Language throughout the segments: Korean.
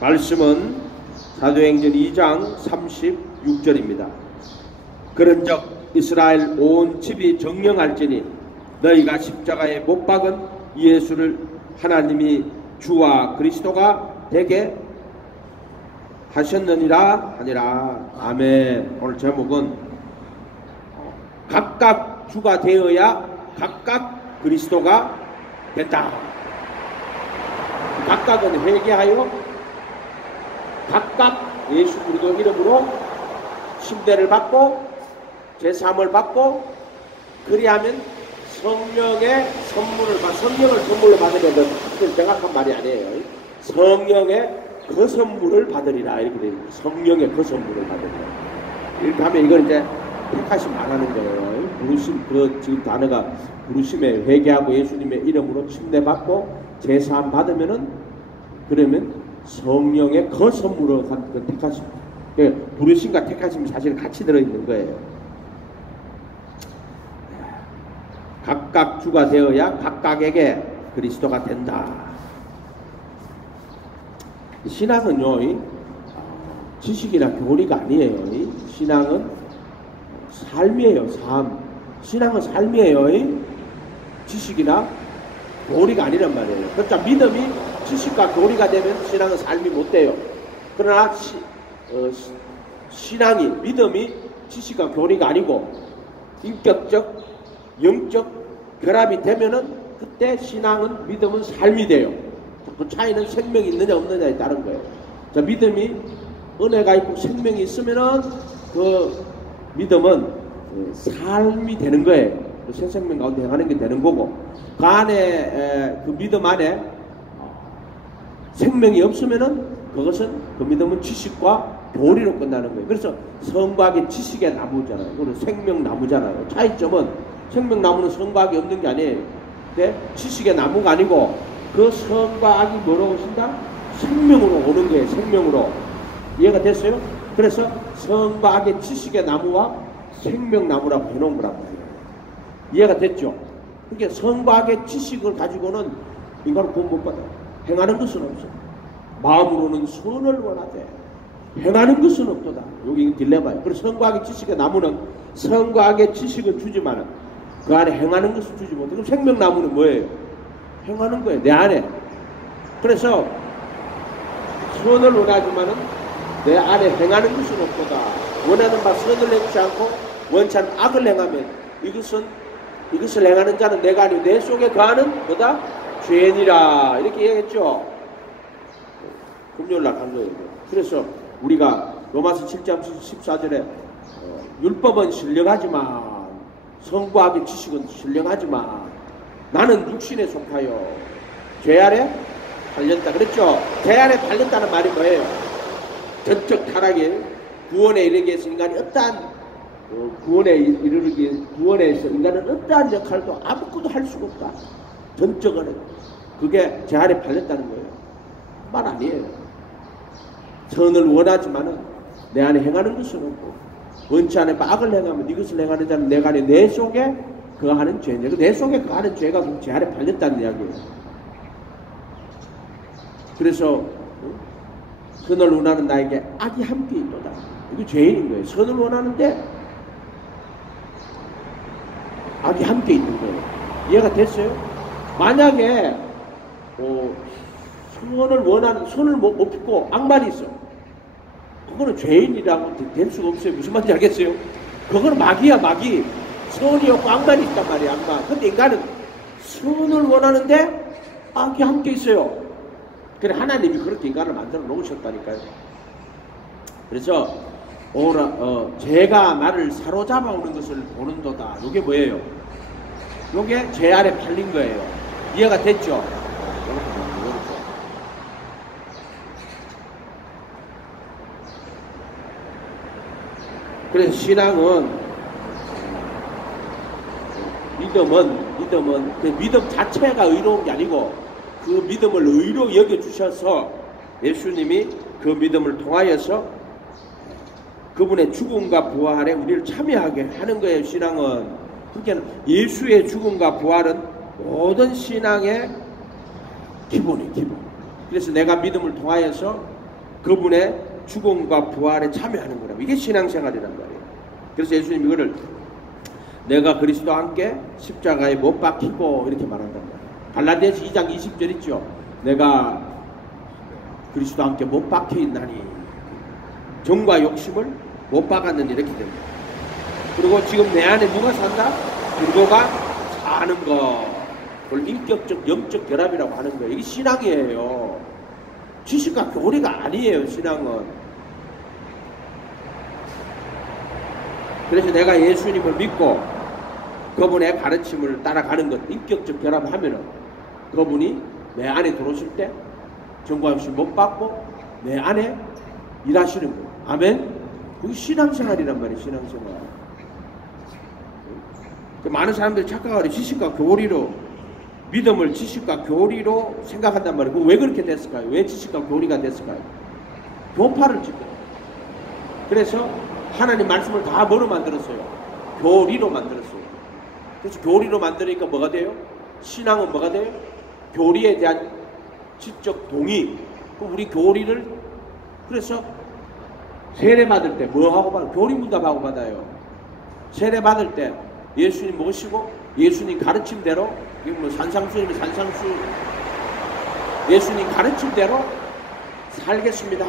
말씀은 사도행전 2장 36절입니다. 그런즉 이스라엘 온 집이 정령할지니 너희가 십자가에 못 박은 예수를 하나님이 주와 그리스도가 되게 하셨느니라 하니라. 아멘. 오늘 제목은 각각 주가 되어야 각각 그리스도가 된다. 각각은 회개하여 각각 예수 그리스도 이름으로 침례를 받고 제사함을 받고 그리하면 성령의 성령을 선물로 받으면 정확한 말이 아니에요. 성령의 그 선물을 받으리라 이렇게 됩니다. 성령의 그 선물을 받으리라. 이렇게 하면 이건 이제 택하심 안 하는 거예요. 부르심, 그 지금 단어가 부르심에 회개하고 예수님의 이름으로 침례 받고 제사함 받으면은 그러면 성령의 그 선물을 그 택하심. 부르심과 택하심이 사실 같이 들어있는 거예요. 각각 주가 되어야 각각에게 그리스도가 된다. 신앙은요, 지식이나 교리가 아니에요. 신앙은 삶이에요, 삶. 신앙은 삶이에요. 지식이나 교리가 아니란 말이에요. 그러니까 믿음이 지식과 교리가 되면 신앙은 삶이 못 돼요. 그러나 신앙이, 믿음이 지식과 교리가 아니고 인격적, 영적 결합이 되면은 그때 신앙은, 믿음은 삶이 돼요. 그 차이는 생명이 있느냐 없느냐에 따른 거예요. 자, 믿음이 은혜가 있고 생명이 있으면은 그 믿음은 삶이 되는 거예요. 새 생명 가운데 행하는 게 되는 거고, 그 안에 그 믿음 안에 생명이 없으면은 그것은, 그 믿음은 지식과 교리로 끝나는 거예요. 그래서 성과학이 지식의 나무잖아요. 그리고 생명 나무잖아요. 차이점은 생명나무는 성과학이 없는 게 아니에요. 근데 지식의 나무가 아니고 그 성과학이 뭐로 오신다? 생명으로 오는 거예요. 생명으로. 이해가 됐어요? 그래서 성과학의 지식의 나무와 생명나무라고 해놓은 거란 말이에요. 이해가 됐죠? 그러니까 성과학의 지식을 가지고는 인간은 구원 못 받아요. 행하는 것은 없어. 마음으로는 선을 원하되 행하는 것은 없도다. 여기 딜레마예요. 그래서 성과학의 지식의 나무는 성과학의 지식은 주지만은 그 안에 행하는 것을 주지 못해. 그럼 생명나무는 뭐예요? 행하는 거예요. 내 안에. 그래서 선을 원하지만은 내 안에 행하는 것은 없도다. 원하는 바 선을 행치 않고 원치 않은 악을 행하면 이것을 행하는 자는 내가 아니고 내 속에 거하는 뭐다? 죄니라. 이렇게 얘기했죠. 금요일날 간 거예요. 그래서 우리가 로마서 7장 14절에 율법은 신령하지만 성과학의 지식은 신령하지만 나는 육신에 속하여 죄 아래 달렸다 그랬죠. 죄 아래 달렸다는 말이 뭐예요? 전적 타락에 구원에 이르기 위해서 인간이 어떠한 구원에서 인간은 어떠한 역할도 아무것도 할 수가 없다. 전적은 그게 죄 아래 팔렸다는 거예요. 말 아니에요. 선을 원하지만은 내 안에 행하는 것은 없고 원치 않은 악을 행하면 이것을 행하는 자는 내가 아니 내 속에 거하는 죄냐. 내 속에 거하는 죄가 죄 아래 팔렸다는 이야기예요. 그래서 선을 원하는 나에게 악이 함께 있도다. 이거 죄인인 거예요. 선을 원하는데 악이 함께 있는 거예요. 이해가 됐어요? 만약에 선을 못 펴고 악만이 있어. 그거는 죄인이라고 될 수가 없어요. 무슨 말인지 알겠어요? 그거는 마귀야, 마귀. 선이 없고 악만이 있단 말이야, 악만. 근데 인간은 선을 원하는데 악이 함께 있어요. 그래, 하나님이 그렇게 인간을 만들어 놓으셨다니까요. 그래서 죄가 나를 사로잡아 오는 것을 보는도다. 이게 뭐예요? 이게 죄 아래 팔린 거예요. 이해가 됐죠? 그래서 신앙은 믿음은 그 믿음 자체가 의로운 게 아니고 그 믿음을 의로 여겨주셔서 예수님이 그 믿음을 통하여서 그분의 죽음과 부활에 우리를 참여하게 하는 거예요. 신앙은. 그러니까 예수의 죽음과 부활은 모든 신앙의 기본이에요. 기본. 그래서 내가 믿음을 통하여서 그분의 죽음과 부활에 참여하는 거라고. 이게 신앙생활이란 말이에요. 그래서 예수님 이거를 내가 그리스도와 함께 십자가에 못 박히고 이렇게 말한단 말이에요. 갈라디아서 2장 20절 있죠. 내가 그리스도와 함께 못 박혀 있나니 정과 욕심을 못 박았느니 이렇게 됩니다. 그리고 지금 내 안에 누가 산다? 그리스도가 사는 거. 그걸 인격적 영적 결합이라고 하는 거예요. 이게 신앙이에요. 지식과 교리가 아니에요. 신앙은. 그래서 내가 예수님을 믿고 그분의 가르침을 따라가는 것, 인격적 결합하면은 그분이 내 안에 들어오실 때 정과 없이 못 받고 내 안에 일하시는 거예요. 아멘? 그게 신앙생활이란 말이에요. 신앙생활. 많은 사람들이 착각하려 지식과 교리로 믿음을 지식과 교리로 생각한단 말이에요. 왜 그렇게 됐을까요? 왜 지식과 교리가 됐을까요? 교파를 짓고. 그래서 하나님 말씀을 다 뭐로 만들었어요? 교리로 만들었어요. 그래서 교리로 만드니까 뭐가 돼요? 신앙은 뭐가 돼요? 교리에 대한 지적 동의. 우리 교리를 그래서 세례 받을 때 뭐 하고 받아요? 교리 문답하고 받아요. 세례 받을 때 예수님 모시고 예수님 가르침대로, 뭐 산상수님이 산상수 예수님 가르침대로 살겠습니다.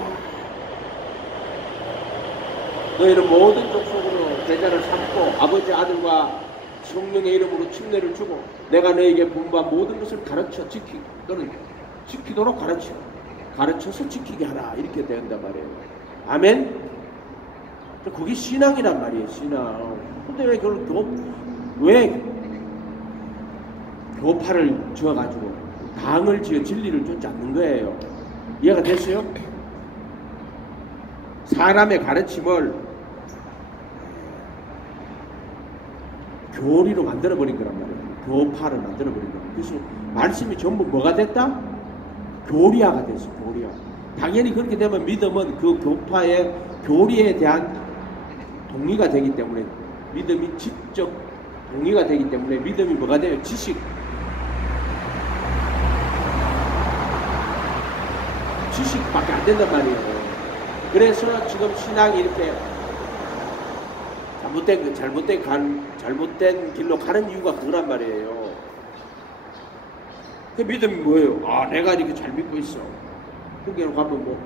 너희는 모든 족속으로 제자를 삼고 아버지 아들과 성령의 이름으로 침례를 주고 내가 너에게 분부한 모든 것을 가르쳐 지키고 너는 지키도록 가르쳐서 지키게 하라. 이렇게 된단 말이에요. 아멘? 그게 신앙이란 말이에요. 신앙. 근데 왜 왜 교파를 지어가지고 당을 지어 진리를 쫓지 않는 거예요. 이해가 됐어요? 사람의 가르침을 교리로 만들어버린 거란 말이에요. 교파를 만들어버린 거예요. 그래서 말씀이 전부 뭐가 됐다? 교리화가 됐어. 교리화. 당연히 그렇게 되면 믿음은 그 교파의 교리에 대한 동의가 되기 때문에 믿음이 지적 동의가 되기 때문에 믿음이 뭐가 돼요? 지식밖에 안 된단 말이에요. 그래서 지금 신앙이 이렇게 잘못된 길로 가는 이유가 그거란 말이에요. 그 믿음이 뭐예요? 아, 내가 이렇게 잘 믿고 있어. 거기로 가면 뭐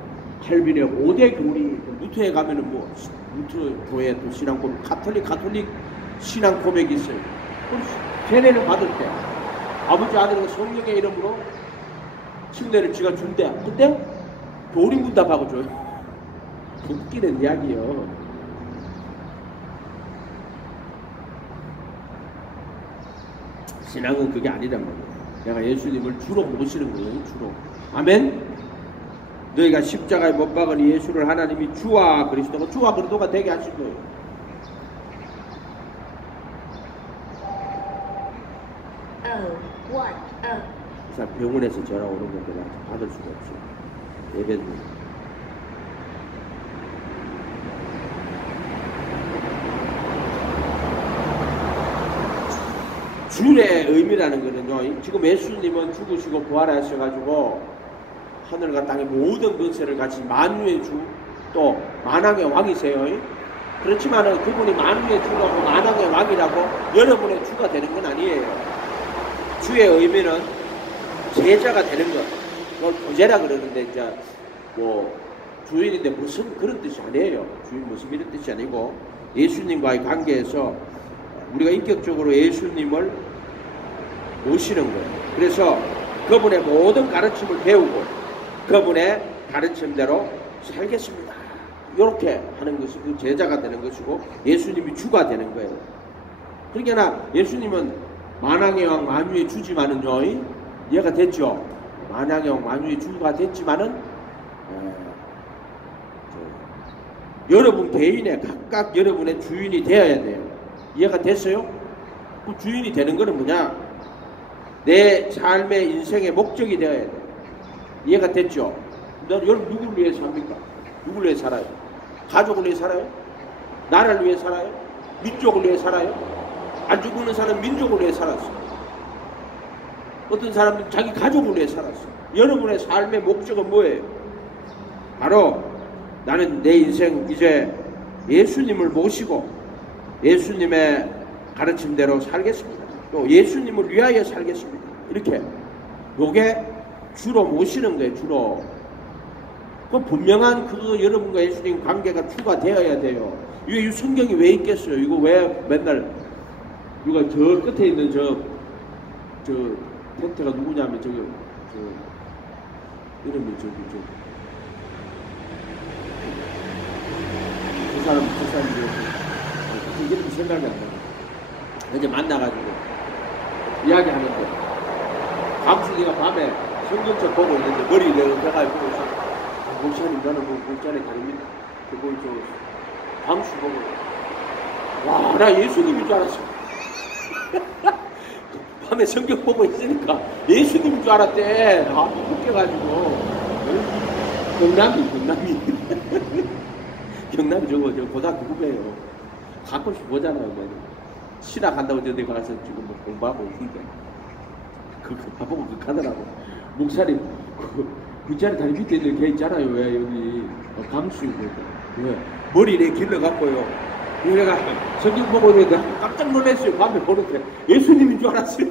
칼빈의 5대 교리, 루터에 가면은 뭐 루터 교회 또 신앙 고백, 가톨릭 신앙 고백이 있어요. 세례를 받을 때 아버지 아들과 성령의 이름으로 침례를 지가 준대. 근데 교리 문답하고 줘요. 웃기는 이야기요. 신앙은 그게 아니란 말이에요. 내가 예수님을 주로 모시는 거예요. 주로. 아멘? 너희가 십자가에 못 박은 예수를 하나님이 주와 그리스도가 되게 하신 거예요. 이 사람 병원에서 전화 오는 건데 나 받을 수가 없어. 예배는. 주의 의미라는 거는요, 지금 예수님은 죽으시고 부활하셔가지고 하늘과 땅의 모든 권세를 가진 만유의 주, 또 만왕의 왕이세요. 그렇지만은 그분이 만유의 주라고 만왕의 왕이라고 여러분의 주가 되는 건 아니에요. 주의 의미는 제자가 되는 것. 그걸 교제라 그러는데 이제 뭐 주인인데 무슨 그런 뜻이 아니에요. 주인 무슨 이런 뜻이 아니고 예수님과의 관계에서 우리가 인격적으로 예수님을 모시는 거예요. 그래서 그분의 모든 가르침을 배우고 그분의 가르침대로 살겠습니다. 이렇게 하는 것이 그 제자가 되는 것이고 예수님이 주가 되는 거예요. 그러니까 예수님은 만왕의 왕 만유의 주지만은요, 이해가 됐죠? 만왕의 왕 만유의 주가 됐지만은 여러분 개인의 각각 여러분의 주인이 되어야 돼요. 이해가 됐어요? 그 주인이 되는 거는 뭐냐? 내 삶의 인생의 목적이 되어야 돼요. 이해가 됐죠? 여러분 누구를 위해 삽니까? 누구를 위해 살아요? 가족을 위해 살아요? 나라를 위해 살아요? 민족을 위해 살아요? 안 죽는 사람은 민족을 위해 살았어. 어떤 사람은 자기 가족을 위해 살았어. 여러분의 삶의 목적은 뭐예요? 바로 나는 내 인생 이제 예수님을 모시고 예수님의 가르침대로 살겠습니다. 또 예수님을 위하여 살겠습니다. 이렇게 요게 주로 모시는 거예요. 주로 그 분명한 그 여러분과 예수님 관계가 주가 되어야 돼요. 이거 성경이 왜 있겠어요? 이거 왜 맨날 누가 저 끝에 있는 저 텐트가 누구냐면 저기 이름이 저기 그 사람 이름이 생각이 안 나요. 이제 만나가지고 이야기하는데 감수리가 밤에 성경책 보고 있는데 머리 내가 보고 있어. 목사님 나는 뭐 목자리 다닙니다. 그걸 감수 보고 와 나 예수님인 줄 알았어. 밤에 성경 보고 있으니까 예수님인 줄 알았대. 아 웃겨가지고 경남이 경남이 저거 고등학교 후배예요. 가끔씩 보잖아요. 신학 간다고 저기 가서 지금 뭐 공부하고 있는데 바보고 하더라고. 목사님 그 자리 다리 밑에 있는 게 있잖아요. 왜 여기 감수이고 왜 머리에 길러갖고요. 내가 성경 보고 있는데 깜짝 놀랐어요. 밤에 보는데 예수님인 줄 알았어요.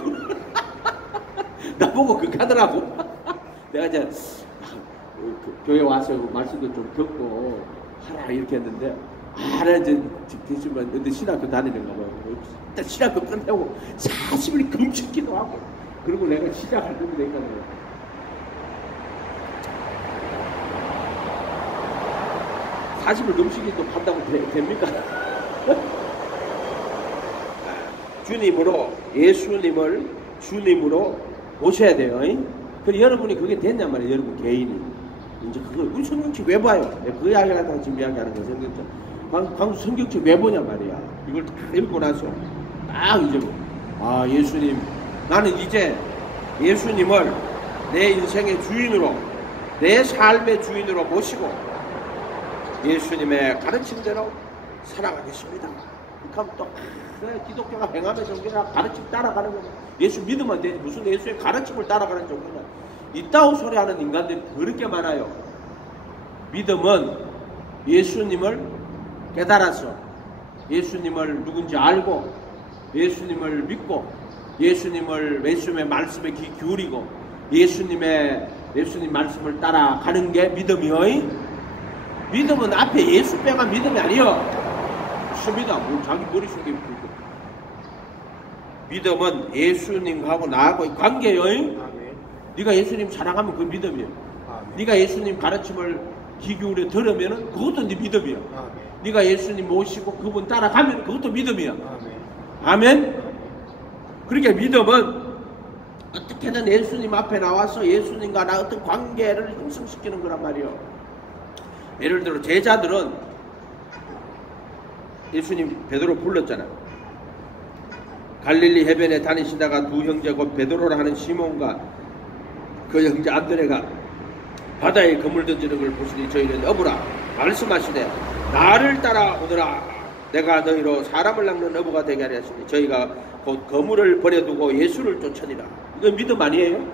나보고 하더라고. 내가 이제 교회 와서 말씀도 좀 듣고 하라 이렇게 했는데 나 이제 대신만 근데 신학교 다니는가 봐요. 일단 신학교 끝내고 40일 금식기도 하고 그리고 내가 시작할 때도 되니까 40일 금식기도 한다고 됩니까? 주님으로 예수님을 주님으로 모셔야 돼요. 그래서 여러분이 그게 됐냔 말이에요. 여러분 개인이 이제 그거 우리 성경책 왜 봐요? 그 이야기를 지금 이야기하는 거예요. 성경책 광수 성경책 왜 보냐 말이야. 이걸 다 읽고 나서 딱 이제 아 예수님 나는 이제 예수님을 내 인생의 주인으로 내 삶의 주인으로 모시고 예수님의 가르침대로 살아가겠습니다. 그럼 또 기독교가 행함의 종교나 가르침 따라가는 거냐. 예수 믿으면 되지 무슨 예수의 가르침을 따라가는 종교냐. 이따오 소리 하는 인간들이 그렇게 많아요. 믿음은 예수님을 깨달아서 예수님을 누군지 알고 예수님을 믿고 예수님의 말씀에 귀 기울이고 예수님 말씀을 따라가는 게 믿음이요. 믿음은 앞에 예수 빼가 믿음이 아니요. 믿습니다. 뭐 자기 머릿속에 믿음은 예수님하고 나하고의 관계요. 네가 예수님 사랑하면 그 믿음이야. 네가 예수님 가르침을 귀 기울여 들으면 그것도 네 믿음이야. 네가 예수님 모시고 그분 따라가면 그것도 믿음이야. 아멘. 그러니까 믿음은 어떻게든 예수님 앞에 나와서 예수님과 나 어떤 관계를 형성시키는 거란 말이요. 예를 들어 제자들은 예수님 베드로 불렀잖아. 갈릴리 해변에 다니시다가 두 형제 곧 베드로라 하는 시몬과 그 형제 안드레가 바다에 그물 던지는 걸 보시니 저희는 어부라 말씀하시되 나를 따라오너라. 내가 너희로 사람을 낚는 어부가 되게 하려 하시니 저희가 곧 그물을 버려두고 예수를 쫓으니라. 이건 믿음 아니에요?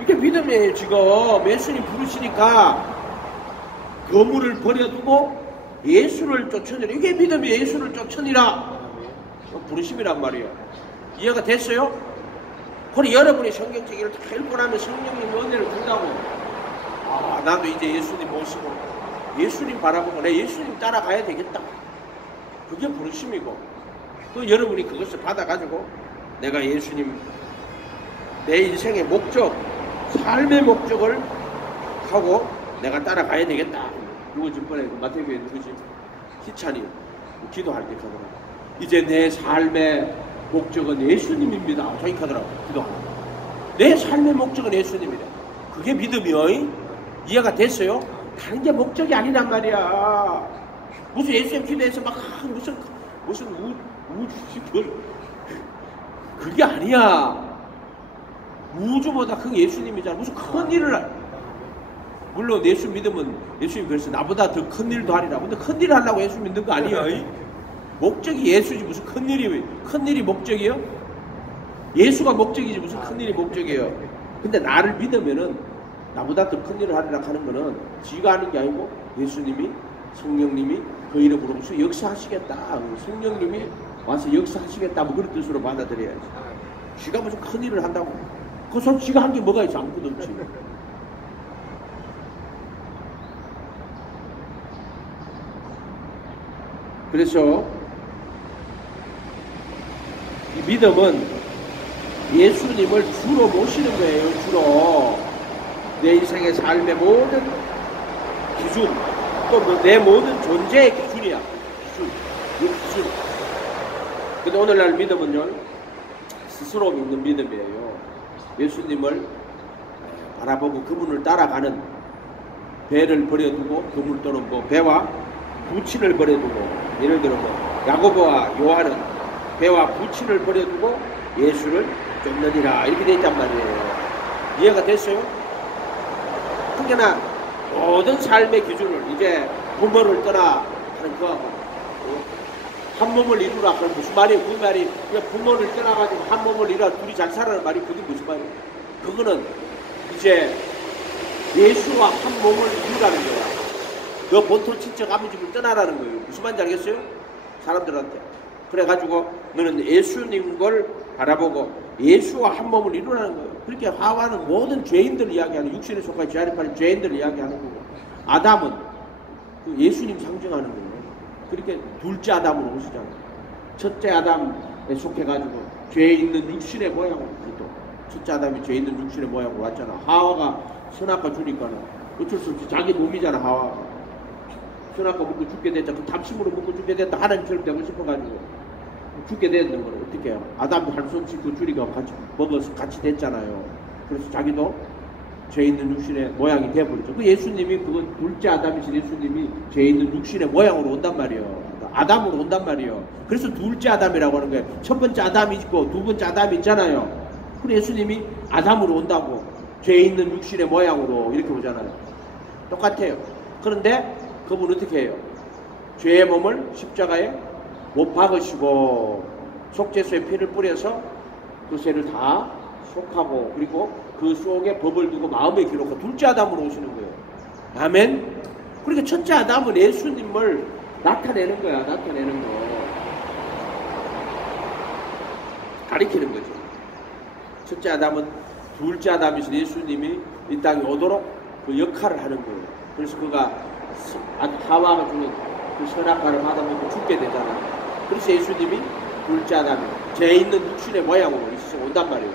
이게 믿음이에요. 지금 예수님 부르시니까 그물을 버려두고 예수를 쫓으니라. 이게 믿음이에요. 예수를 쫓으니라. 부르심이란 말이에요. 이해가 됐어요? 그럼 여러분이 성경책을 다 읽고 나면 성령님 은혜를 준다고. 아 나도 이제 예수님 모시고 예수님 바라보고 내 예수님 따라가야 되겠다. 그게 부르심이고 또 여러분이 그것을 받아가지고 내가 예수님 내 인생의 목적 삶의 목적을 하고 내가 따라가야 되겠다. 누구 전번에 마태복음에 누구지? 희찬이 기도할 때 가더라. 이제 내 삶의 목적은 예수님입니다. 저기 가더라고. 기도하고 내 삶의 목적은 예수님이다. 그게 믿음이요. 이해가 됐어요? 다른 게 목적이 아니란 말이야. 무슨 예수님 기도해서 막 무슨 우주 그게 아니야. 우주보다 큰 예수님이잖아. 무슨 큰 일을 물론 예수 믿으면 예수님 그래서 나보다 더 큰 일도 하리라. 근데 큰 일을 하려고 예수 믿는 거 아니에요. 목적이 예수지 무슨 큰 일이 목적이요? 예수가 목적이지 무슨 큰 일이 목적이에요. 근데 나를 믿으면은 나보다 더 큰 일을 하리라 하는 거는 지가 하는 게 아니고 예수님이 성령님이 그 이름으로 역사하시겠다. 성령님이 와서 역사하시겠다. 뭐 그런 뜻으로 받아들여야지. 지가 무슨 큰 일을 한다고. 그 손 지가 한 게 뭐가 있어? 아무것도 없지. 그래서 이 믿음은 예수님을 주로 모시는 거예요. 주로 내 인생의 삶의 모든 기준, 또 내 모든 존재의 기준이야. 기준. 근데 오늘날 믿음은요, 스스로 믿는 믿음이에요. 예수님을 바라보고 그분을 따라가는, 배를 버려두고 그물 또는 뭐 배와 부친을 버려두고, 예를 들어 뭐 야고보와 요한은 배와 부친을 버려두고 예수를 쫓느니라 이렇게 돼 있단 말이에요. 이해가 됐어요? 그러나 모든 삶의 기준을 이제 부모를 떠나 하는 거하고 한 몸을 이루라. 그럼 무슨 말이에요? 그 말이 부모를 떠나가지고 한 몸을 이루라, 둘이 잘 살아라는 말이 그게 무슨 말이에요? 그거는 이제 예수와 한 몸을 이루라는 거야. 너 본토 친척 아버지 집을 떠나라는 거예요. 무슨 말인지 알겠어요? 사람들한테. 그래가지고 너는 예수님 걸 바라보고 예수와 한 몸을 이루라는 거예요. 그렇게 하와는 모든 죄인들을 이야기하는, 육신에 속한 죄아래 죄인들을 이야기하는 거고, 아담은 그 예수님 상징하는 거예요. 그렇게 둘째 아담으로 오시잖아요. 첫째 아담에 속해가지고 죄 있는 육신의 모양으로, 또 첫째 아담이 죄 있는 육신의 모양으로 왔잖아. 하와가 선악과 주니까는 어쩔 수 없이 자기 몸이잖아. 하와가 선악과 먹고 죽게 됐다. 그 탐심으로 먹고 죽게 됐다. 하나님처럼 되고 싶어가지고 죽게 되는 걸 어떻게 해요? 아담도 할 수 없이 그 줄이가 같이 먹어서 같이 됐잖아요. 그래서 자기도 죄 있는 육신의 모양이 되어버리죠. 그 예수님이, 그거 둘째 아담이신 예수님이 죄 있는 육신의 모양으로 온단 말이에요. 아담으로 온단 말이에요. 그래서 둘째 아담이라고 하는 거예요. 첫 번째 아담이 있고 두 번째 아담이 있잖아요. 그래서 예수님이 아담으로 온다고, 죄 있는 육신의 모양으로 이렇게 오잖아요. 똑같아요. 그런데 그분 어떻게 해요? 죄의 몸을 십자가에 못 박으시고 속죄소에 피를 뿌려서 그 죄를 다 속하고, 그리고 그 속에 법을 두고 마음에 기록하고 둘째 아담으로 오시는 거예요. 아멘. 그러니까 첫째 아담은 예수님을 나타내는 거야. 나타내는 거. 가리키는 거죠. 첫째 아담은 둘째 아담이신 예수님이 이 땅에 오도록 그 역할을 하는 거예요. 그래서 그가 하와가 주는 그 선악과를 받아먹고 죽게 되잖아요. 그래서 예수님이 둘째 아담이 죄 있는 육신의 모양으로 온단 말이에요.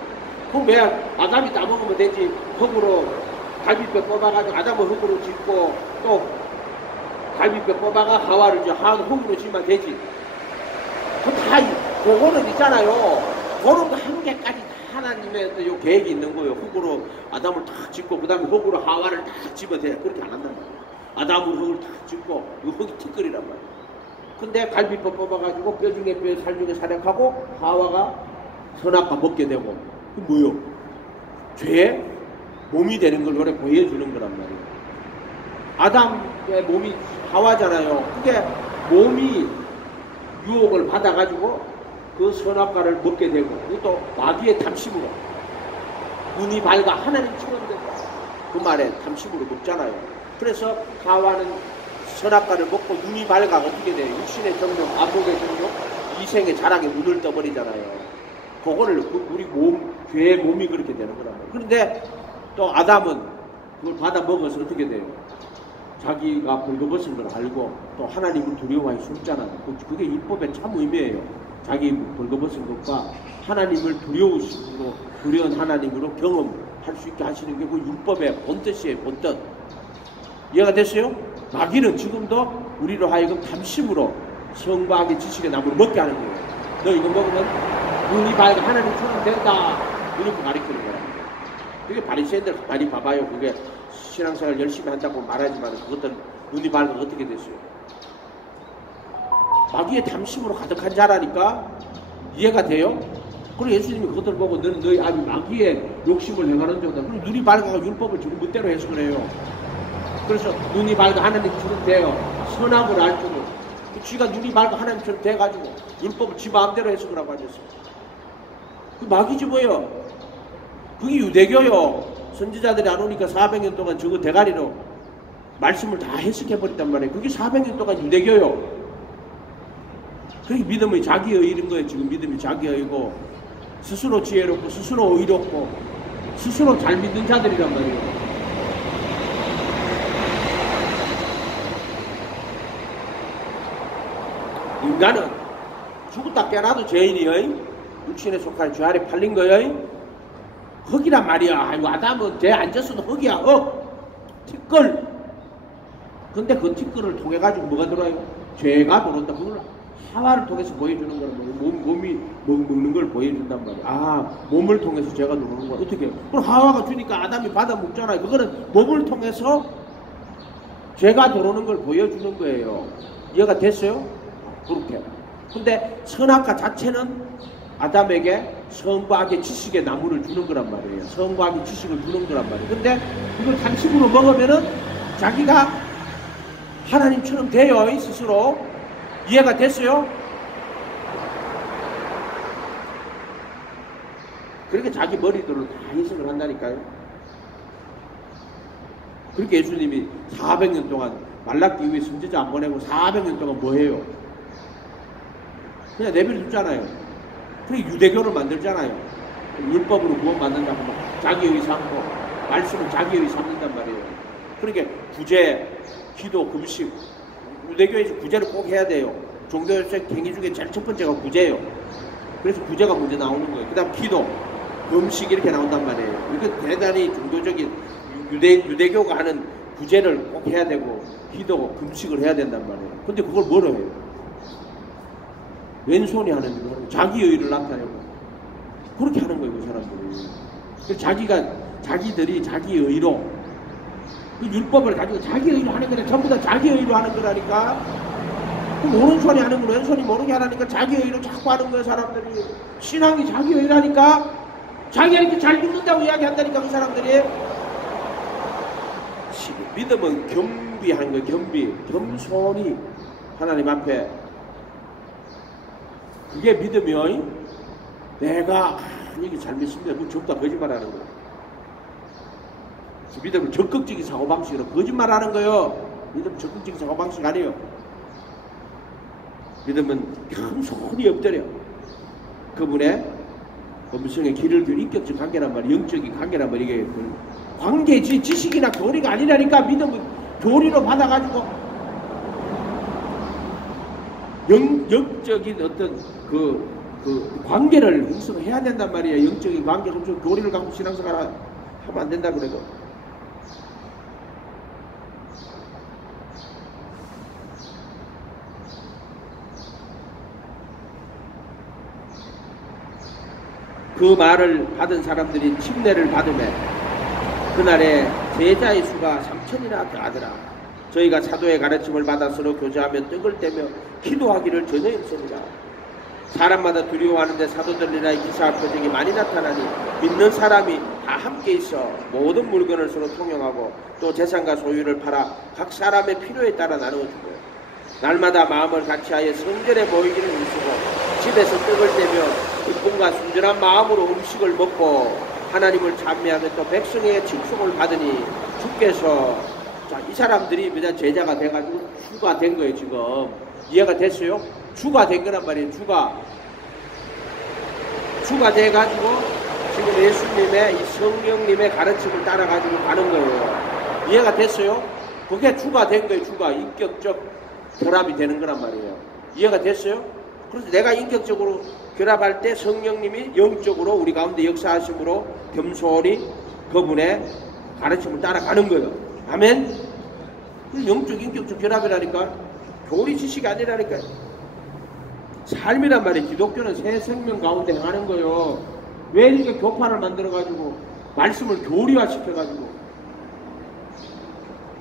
그럼 왜 아담이 따먹으면 되지? 흙으로 갈비뼈 뽑아가지고 아담을 흙으로 짓고 또 갈비뼈 뽑아가 하와를 흙으로 짓면 되지. 그거는 있잖아요. 그런 거 한 개까지 다 하나님의 요 계획이 있는 거예요. 흙으로 아담을 탁 짓고 그 다음에 흙으로 하와를 탁 집어야 돼. 그렇게 안 한단 말이에요. 아담으로 흙을 탁 짓고 이 흙이 티끌이란 말이에요. 근데 갈비뼈 뽑아가지고 뼈 중에 뼈, 살 중에 살약하고 하와가 선악과 먹게 되고, 그 뭐요? 죄의 몸이 되는 걸 요래 보여주는 거란 말이에요. 아담의 몸이 하와잖아요. 그게 몸이 유혹을 받아가지고 그 선악과를 먹게 되고, 그것도 마귀의 탐심으로, 눈이 밝아 하나님처럼 된다. 그 말에 탐심으로 먹잖아요. 그래서 하와는 선악과를 먹고 눈이 밝아 어떻게 돼요? 육신의 정욕, 안목의 정욕, 이생의 자랑에 눈을 떠버리잖아요. 그거를 우리 죄의 몸이 그렇게 되는 거란 말이에요. 그런데 또 아담은 그걸 받아 먹어서 어떻게 돼요? 자기가 벌거벗은 걸 알고 또 하나님을 두려워하기 숨잖아요. 그게 율법의 참 의미예요. 자기 벌거벗은 것과 하나님을 두려우시고 두려운 하나님으로 경험할 수 있게 하시는 게 그 율법의 본뜻이에요. 본뜻. 이해가 됐어요? 마귀는 지금도 우리로 하여금 탐심으로 성과 악의 지식의 나무를 먹게 하는 거예요. 너 이거 먹으면 눈이 밝아 하나님처럼 된다. 이렇게 가르치는 거야. 그게 바리새인들 많이 봐봐요. 그게 신앙생활 열심히 한다고 말하지만 그것들 눈이 밝아 어떻게 됐어요? 마귀의 탐심으로 가득한 자라니까. 이해가 돼요? 그리고 예수님이 그것들 보고 너는 너희 아주 마귀의 욕심을 행하는 자다. 그럼 눈이 밝아가 율법을 지금 멋대로 해석을 해요. 그래서 눈이 밝아 하나님처럼 돼요. 선악을 알 줄을. 쥐가 눈이 밝아 하나님처럼 돼가지고 율법을 지 마음대로 해석을 하고 하셨어요. 그 마귀지 뭐예요? 그게 유대교요. 선지자들이 안 오니까 400년 동안 저거 대가리로 말씀을 다 해석해버렸단 말이에요. 그게 400년 동안 유대교요. 그게 믿음이 자기의인 거예요. 지금 믿음이 자기의이고 스스로 지혜롭고 스스로 의롭고 스스로 잘 믿는 자들이란 말이에요. 인간은 죽었다 깨어나도 죄인이요. 육신에 속한 죄 아래 팔린 거요. 흙이란 말이야. 아이고 아담은 죄 앉았어도 흙이야. 티끌. 근데 그 티끌을 통해 가지고 뭐가 들어요? 죄가 들어온다. 그걸 하와를 통해서 보여주는 거란 말이에요. 몸이 먹는 걸 보여준단 말이에요. 아, 몸을 통해서 죄가 들어오는 거 어떻게 해요? 그럼 하와가 주니까 아담이 받아 먹잖아요. 그거는 몸을 통해서 죄가 들어오는 걸 보여주는 거예요. 이해가 됐어요? 그렇게. 근데 선악과 자체는 아담에게 선과 악의 지식의 나무를 주는 거란 말이에요. 선과 악의 지식을 주는 거란 말이에요. 근데 그걸 간식으로 먹으면은 자기가 하나님처럼 돼요. 스스로. 이해가 됐어요? 그렇게 자기 머리들을 다 해석을 한다니까요. 그렇게 예수님이 400년 동안 말라기 이후에 선지자 안 보내고 400년 동안 뭐 해요? 그냥 내버려두잖아요. 그게 유대교를 만들잖아요. 율법으로 구원 만든다고 막 자기의 삼고 말씀을 자기의 삼는단 말이에요. 그러니까 구제, 기도, 금식, 유대교에서 구제를 꼭 해야 돼요. 종교적 행위 중에 제일 첫 번째가 구제예요. 그래서 구제가 먼저 나오는 거예요. 그 다음 기도, 금식 이렇게 나온단 말이에요. 이게 대단히 종교적인 유대교가 하는 구제를 꼭 해야 되고 기도, 금식을 해야 된단 말이에요. 근데 그걸 뭐로 해요? 왼손이 하는 일을 하는 거예요. 자기 의를 나타내고 그렇게 하는 거예요. 그 사람들이. 그래서 자기들이 자기 의로 그 율법을 가지고 자기 의로 하는 거래. 전부 다 자기 의로 하는 거라니까. 그럼 오른손이 하는 건 왼손이 모르게 하라니까 자기 의로 자꾸 하는 거예요. 사람들이. 신앙이 자기 의라니까. 자기가 이렇게 잘 믿는다고 이야기한다니까 그 사람들이. 믿음은 겸비하는 거예요. 겸손히 하나님 앞에. 그게 믿음이요. 내가 이게 잘 믿습니다. 그건 전부 다 거짓말하는 거예요. 믿음은 적극적인 사고방식으로 거짓말하는 거예요. 믿음은 적극적인 사고방식 아니에요. 믿음은 겸손히 엎드려 그분의 음성의 길을 그 인격적 관계란 말이에요. 영적인 관계란 말이에요. 이게 관계지 지식이나 교리가 아니라니까. 믿음은 교리로 받아가지고 영적인 어떤 그 관계를 형성해야 된단 말이에요. 영적인 관계, 그럼 교리를 갖고 신앙생활 하면 안 된다 그래도. 그 말을 받은 사람들이 침례를 받으며 그날에 제자의 수가 3,000이나 더하더라. 저희가 사도의 가르침을 받아 서로 교제하며 떡을 떼며 기도하기를 전혀 했습니다. 사람마다 두려워하는데 사도들이나 기사할 표적이 많이 나타나니 믿는 사람이 다 함께 있어 모든 물건을 서로 통용하고 또 재산과 소유를 팔아 각 사람의 필요에 따라 나누어주고 날마다 마음을 같이하여 성전에 모이기를 힘쓰고 집에서 떡을 떼며 기쁨과 순전한 마음으로 음식을 먹고 하나님을 찬미하며 또 백성의 칭송을 받으니 주께서 자, 이 사람들이 그냥 제자가 돼가지고 주가 된 거예요. 지금 이해가 됐어요? 주가 된 거란 말이에요. 주가 돼가지고 지금 예수님의 이 성령님의 가르침을 따라가지고 가는 거예요. 이해가 됐어요? 그게 주가 된 거예요. 주가 인격적 결합이 되는 거란 말이에요. 이해가 됐어요? 그래서 내가 인격적으로 결합할 때 성령님이 영적으로 우리 가운데 역사하심으로 겸손히 그분의 가르침을 따라가는 거예요. 아멘? 영적 인격적 결합이라니까. 교리 지식이 아니라니까. 삶이란 말이에요. 기독교는 새 생명 가운데 행하는 거예요. 왜 이렇게 교파를 만들어가지고 말씀을 교리화시켜가지고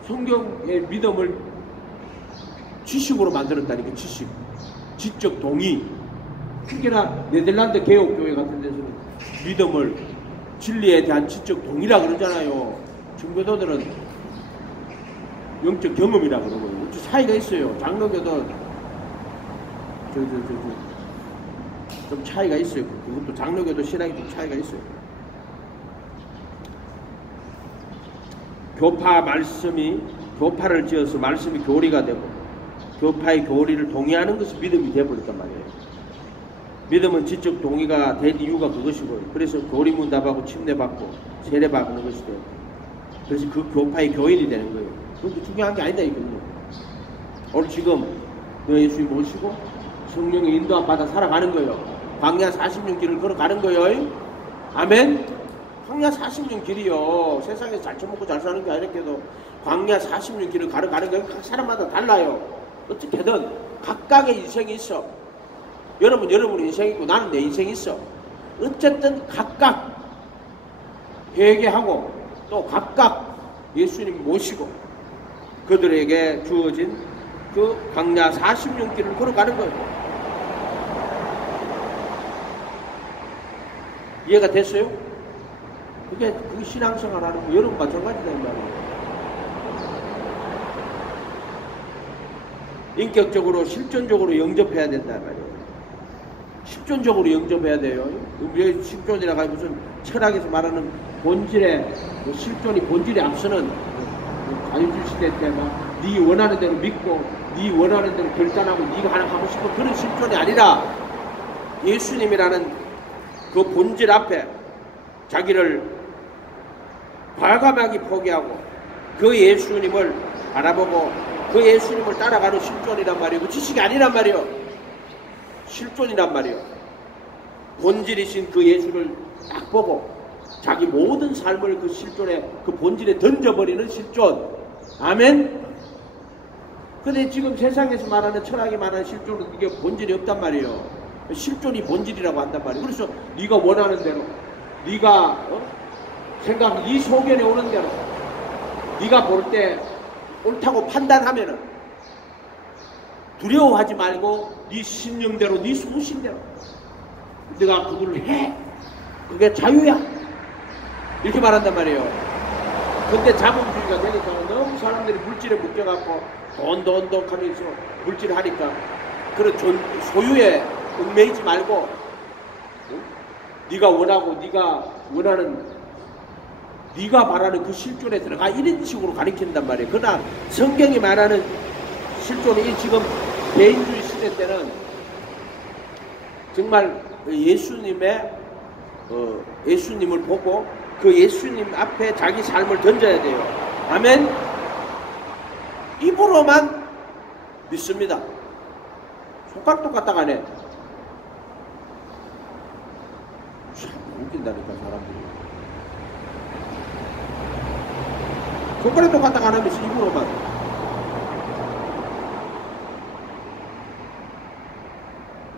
성경의 믿음을 지식으로 만들었다니까. 지적 동의. 특히나 네덜란드 개혁교회 같은 데서는 믿음을 진리에 대한 지적 동의라 그러잖아요. 청교도들은 영적 경험이라 그러고요. 차이가 있어요. 장로교도 좀 차이가 있어요. 그것도 장로교도 신앙이 좀 차이가 있어요. 교파 말씀이 교파를 지어서 말씀이 교리가 되고 교파의 교리를 동의하는 것이 믿음이 되어버렸단 말이에요. 믿음은 지적 동의가 된 이유가 그것이고 그래서 교리문답하고 침례받고 세례받는 것이 돼요. 그래서 그 교파의 교인이 되는 거예요. 그것도 중요한 게 아니다 이거는. 오늘 지금 너 예수님 모시고 성령의 인도함 받아 살아가는 거예요. 광야 40년 길을 걸어가는 거예요. 아멘. 광야 40년 길이요. 세상에서 잘 처먹고 잘 사는 게 아니라도 광야 40년 길을 걸어가는 거예요. 각 사람마다 달라요. 어떻게든 각각의 인생이 있어. 여러분의 인생이 있고 나는 내 인생이 있어. 어쨌든 각각 회개하고 또 각각 예수님 모시고 그들에게 주어진 그 광야 40년 길을 걸어가는 거예요. 이해가 됐어요? 그게 신앙생활 하는 거 여러분 마찬가지다 이 말이에요. 인격적으로 실존적으로 영접해야 된다 말이에요. 실존적으로 영접해야 돼요. 실존이라고 하면 무슨 철학에서 말하는 본질의 실존이 본질에 앞서는 자유주의 시대 때 막 네 원하는 대로 믿고 네 원하는 대로 결단하고 네가 하나 하고 싶은 그런 실존이 아니라 예수님이라는 그 본질 앞에 자기를 과감하게 포기하고 그 예수님을 바라보고 그 예수님을 따라가는 실존이란 말이에요. 그 지식이 아니란 말이에요. 실존이란 말이에요. 본질이신 그 예수를 딱 보고 자기 모든 삶을 그 실존에 그 본질에 던져버리는 실존. 아멘. 근데 지금 세상에서 말하는 철학이 말하는 실존은 이게 본질이 없단 말이에요. 실존이 본질이라고 한단 말이에요. 그래서 네가 원하는 대로 네가 생각 네 소견에 오는 대로 네가 볼 때 옳다고 판단하면은 두려워하지 말고 네 신념대로 네 소신대로 네가 그걸 해. 그게 자유야. 이렇게 말한단 말이에요. 근데 자본주의가 되니까 너무 사람들이 물질에 묶여갖고 돈 하면서 물질을 하니까 그런 소유에 얽매이지 말고 네가 원하고 네가 원하는 네가 바라는 그 실존에 들어가 이런 식으로 가르친단 말이에요. 그러나 성경이 말하는 실존이 지금 개인주의 시대 때는 정말 예수님을 보고 그 예수님 앞에 자기 삶을 던져야 돼요. 아멘. 입으로만 믿습니다. 손가락도 갖다 가네. 참 웃긴다니까 사람들이. 손가락도 갖다 가면서 입으로만.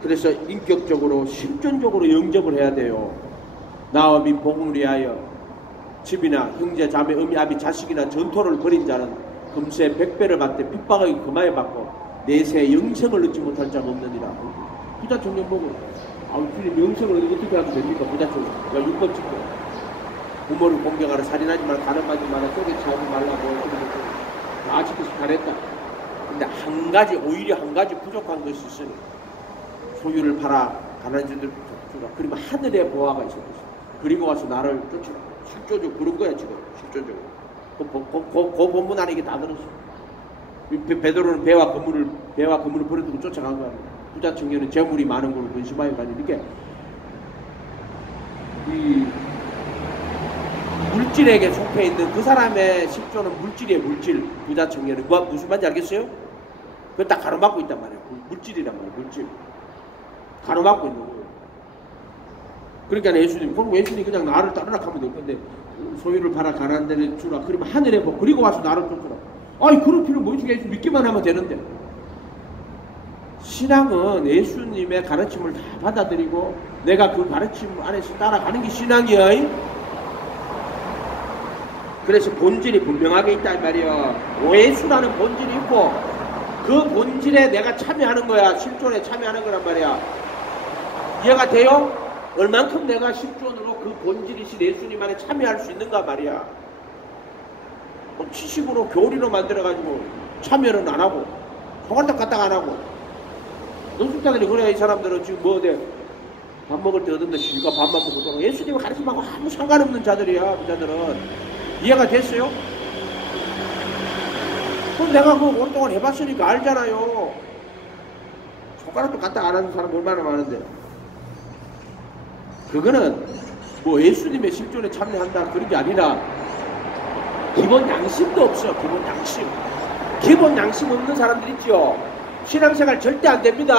그래서 인격적으로 실존적으로 영접을 해야 돼요. 나와 및 복음을 위하여 집이나 형제 자매 어미 아비 자식이나 전토를 벌인 자는 금세 100배를 받되 핍박하기 금하에 받고 내세 영생을 얻지 못할 자가 없느니라. 부자 청년 보고 주님 영생을 어떻게 하면 됩니까? 부자 청년. 야 6번 찍고 부모를 공경하라 살인하지 말라 가늠하지 말라 쪼개지 하지 말라고 다 지켜서 잘했다. 근데 오히려 한 가지 부족한 것이 있으니 소유를 팔아 가난한 자들 주라. 그러면 하늘의 보화가 있을 것이다. 그리고 와서 나를 쫓으라. 실존적으로 그런 거야 지금. 실존적으로. 그 본문 안에 이게 다 들었어. 베드로는 배와 그물을 버려두고 쫓아간 거야. 부자 청년은 재물이 많은 걸로 근심하여 가니 이렇게 이 물질에게 속해 있는 그 사람의 실존은 물질이에요. 물질. 부자 청년은 무슨 말인지 알겠어요? 그걸 딱 가로막고 있단 말이에요. 물질이란 말이에요. 물질. 가로막고 있는 거예요. 그러니까 예수님 그냥 나를 따르라 하면 될 건데 소유를 팔아 가난한 데를 주라. 그러면 하늘에 뭐 그리고 와서 나를 쫓으라. 아니 그런 필요 뭐지? 예수 믿기만 하면 되는데. 신앙은 예수님의 가르침을 다 받아들이고 내가 그 가르침 안에서 따라가는 게 신앙이야. 그래서 본질이 분명하게 있단 말이야. 예수라는 본질이 있고 그 본질에 내가 참여하는 거야. 실존에 참여하는 거란 말이야. 이해가 돼요? 얼만큼 내가 실존으로 그 본질이신 예수님 안에 참여할 수 있는가 말이야. 지식으로 교리로 만들어가지고 참여는 안 하고 손가락 갖다가 안 하고 노숙자들이 그래야 이 사람들은 지금 밥 먹을 때 어딘데 쉬가 밥만 먹고 돌아. 예수님의 가르침하고 아무 상관없는 자들이야. 그 자들은. 이해가 됐어요? 그럼 내가 그거 오랫동안 해봤으니까 알잖아요. 손가락도 갖다 안 하는 사람 얼마나 많은데. 그거는 뭐 예수님의 실존에 참여한다 그런 게 아니라 기본 양심도 없어. 기본 양심. 기본 양심 없는 사람들 있죠. 신앙생활 절대 안 됩니다.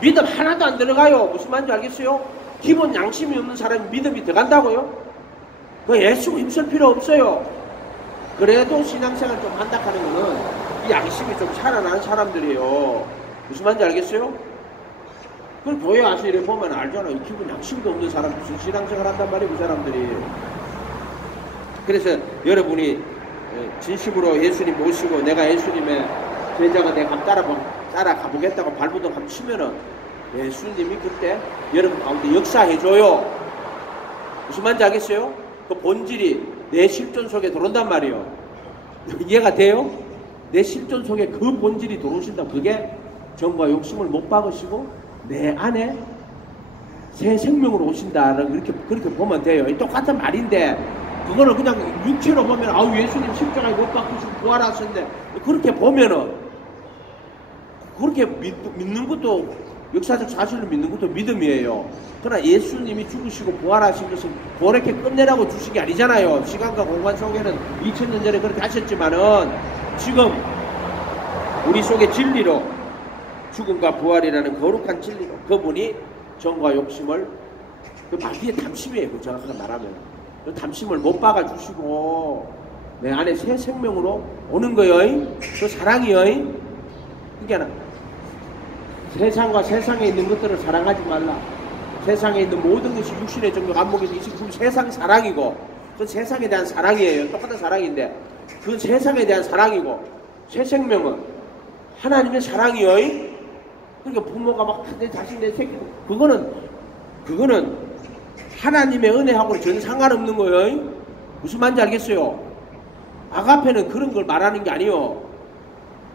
믿음 하나도 안 들어가요. 무슨 말인지 알겠어요? 기본 양심이 없는 사람이 믿음이 들어간다고요? 그 예수 힘쓸 필요 없어요. 그래도 신앙생활 좀 한다 하는 거는 이 양심이 좀 살아나는 사람들이에요. 무슨 말인지 알겠어요? 그럼 교회 와서 이렇게 보면 알잖아요. 기본 양심도 없는 사람 무슨 신앙생활 한단 말이에요. 그 사람들이. 그래서 여러분이 진심으로 예수님 모시고 내가 예수님의 제자가 내가 따라가 보겠다고 발부둥 한번 치면은 예수님이 그때 여러분 가운데 역사해줘요. 무슨 말인지 알겠어요? 그 본질이 내 실존 속에 들어온단 말이에요. 이해가 돼요? 내 실존 속에 그 본질이 들어오신다. 그게 정과 욕심을 못 박으시고 내 안에 새 생명으로 오신다라고 그렇게 보면 돼요. 똑같은 말인데 그거는 그냥 육체로 보면 아우 예수님 십자가에 못 박히시고 부활하셨는데 그렇게 보면은 그렇게 믿는 것도 역사적 사실을 믿는 것도 믿음이에요. 그러나 예수님이 죽으시고 부활하신 것은 그렇게 끝내라고 주신 게 아니잖아요. 시간과 공간 속에는 2000년 전에 그렇게 하셨지만은 지금 우리 속에 진리로 죽음과 부활이라는 거룩한 진리로 그분이 정과 욕심을 그 마귀의 탐심이에요. 그 정확하게 말하면 그 탐심을 못 박아주시고 내 안에 새 생명으로 오는 거요. 그 사랑이요. 그게 세상과 세상에 있는 것들을 사랑하지 말라. 세상에 있는 모든 것이 육신의 정욕 안목에서 이 지금 세상 사랑이고 그 세상에 대한 사랑이에요. 똑같은 사랑인데 그 세상에 대한 사랑이고 새 생명은 하나님의 사랑이요. 그러니까 부모가 막 내 자식 내 새끼 그거는 하나님의 은혜하고는 전혀 상관없는 거예요. 무슨 말인지 알겠어요? 아가페는 그런 걸 말하는 게 아니요.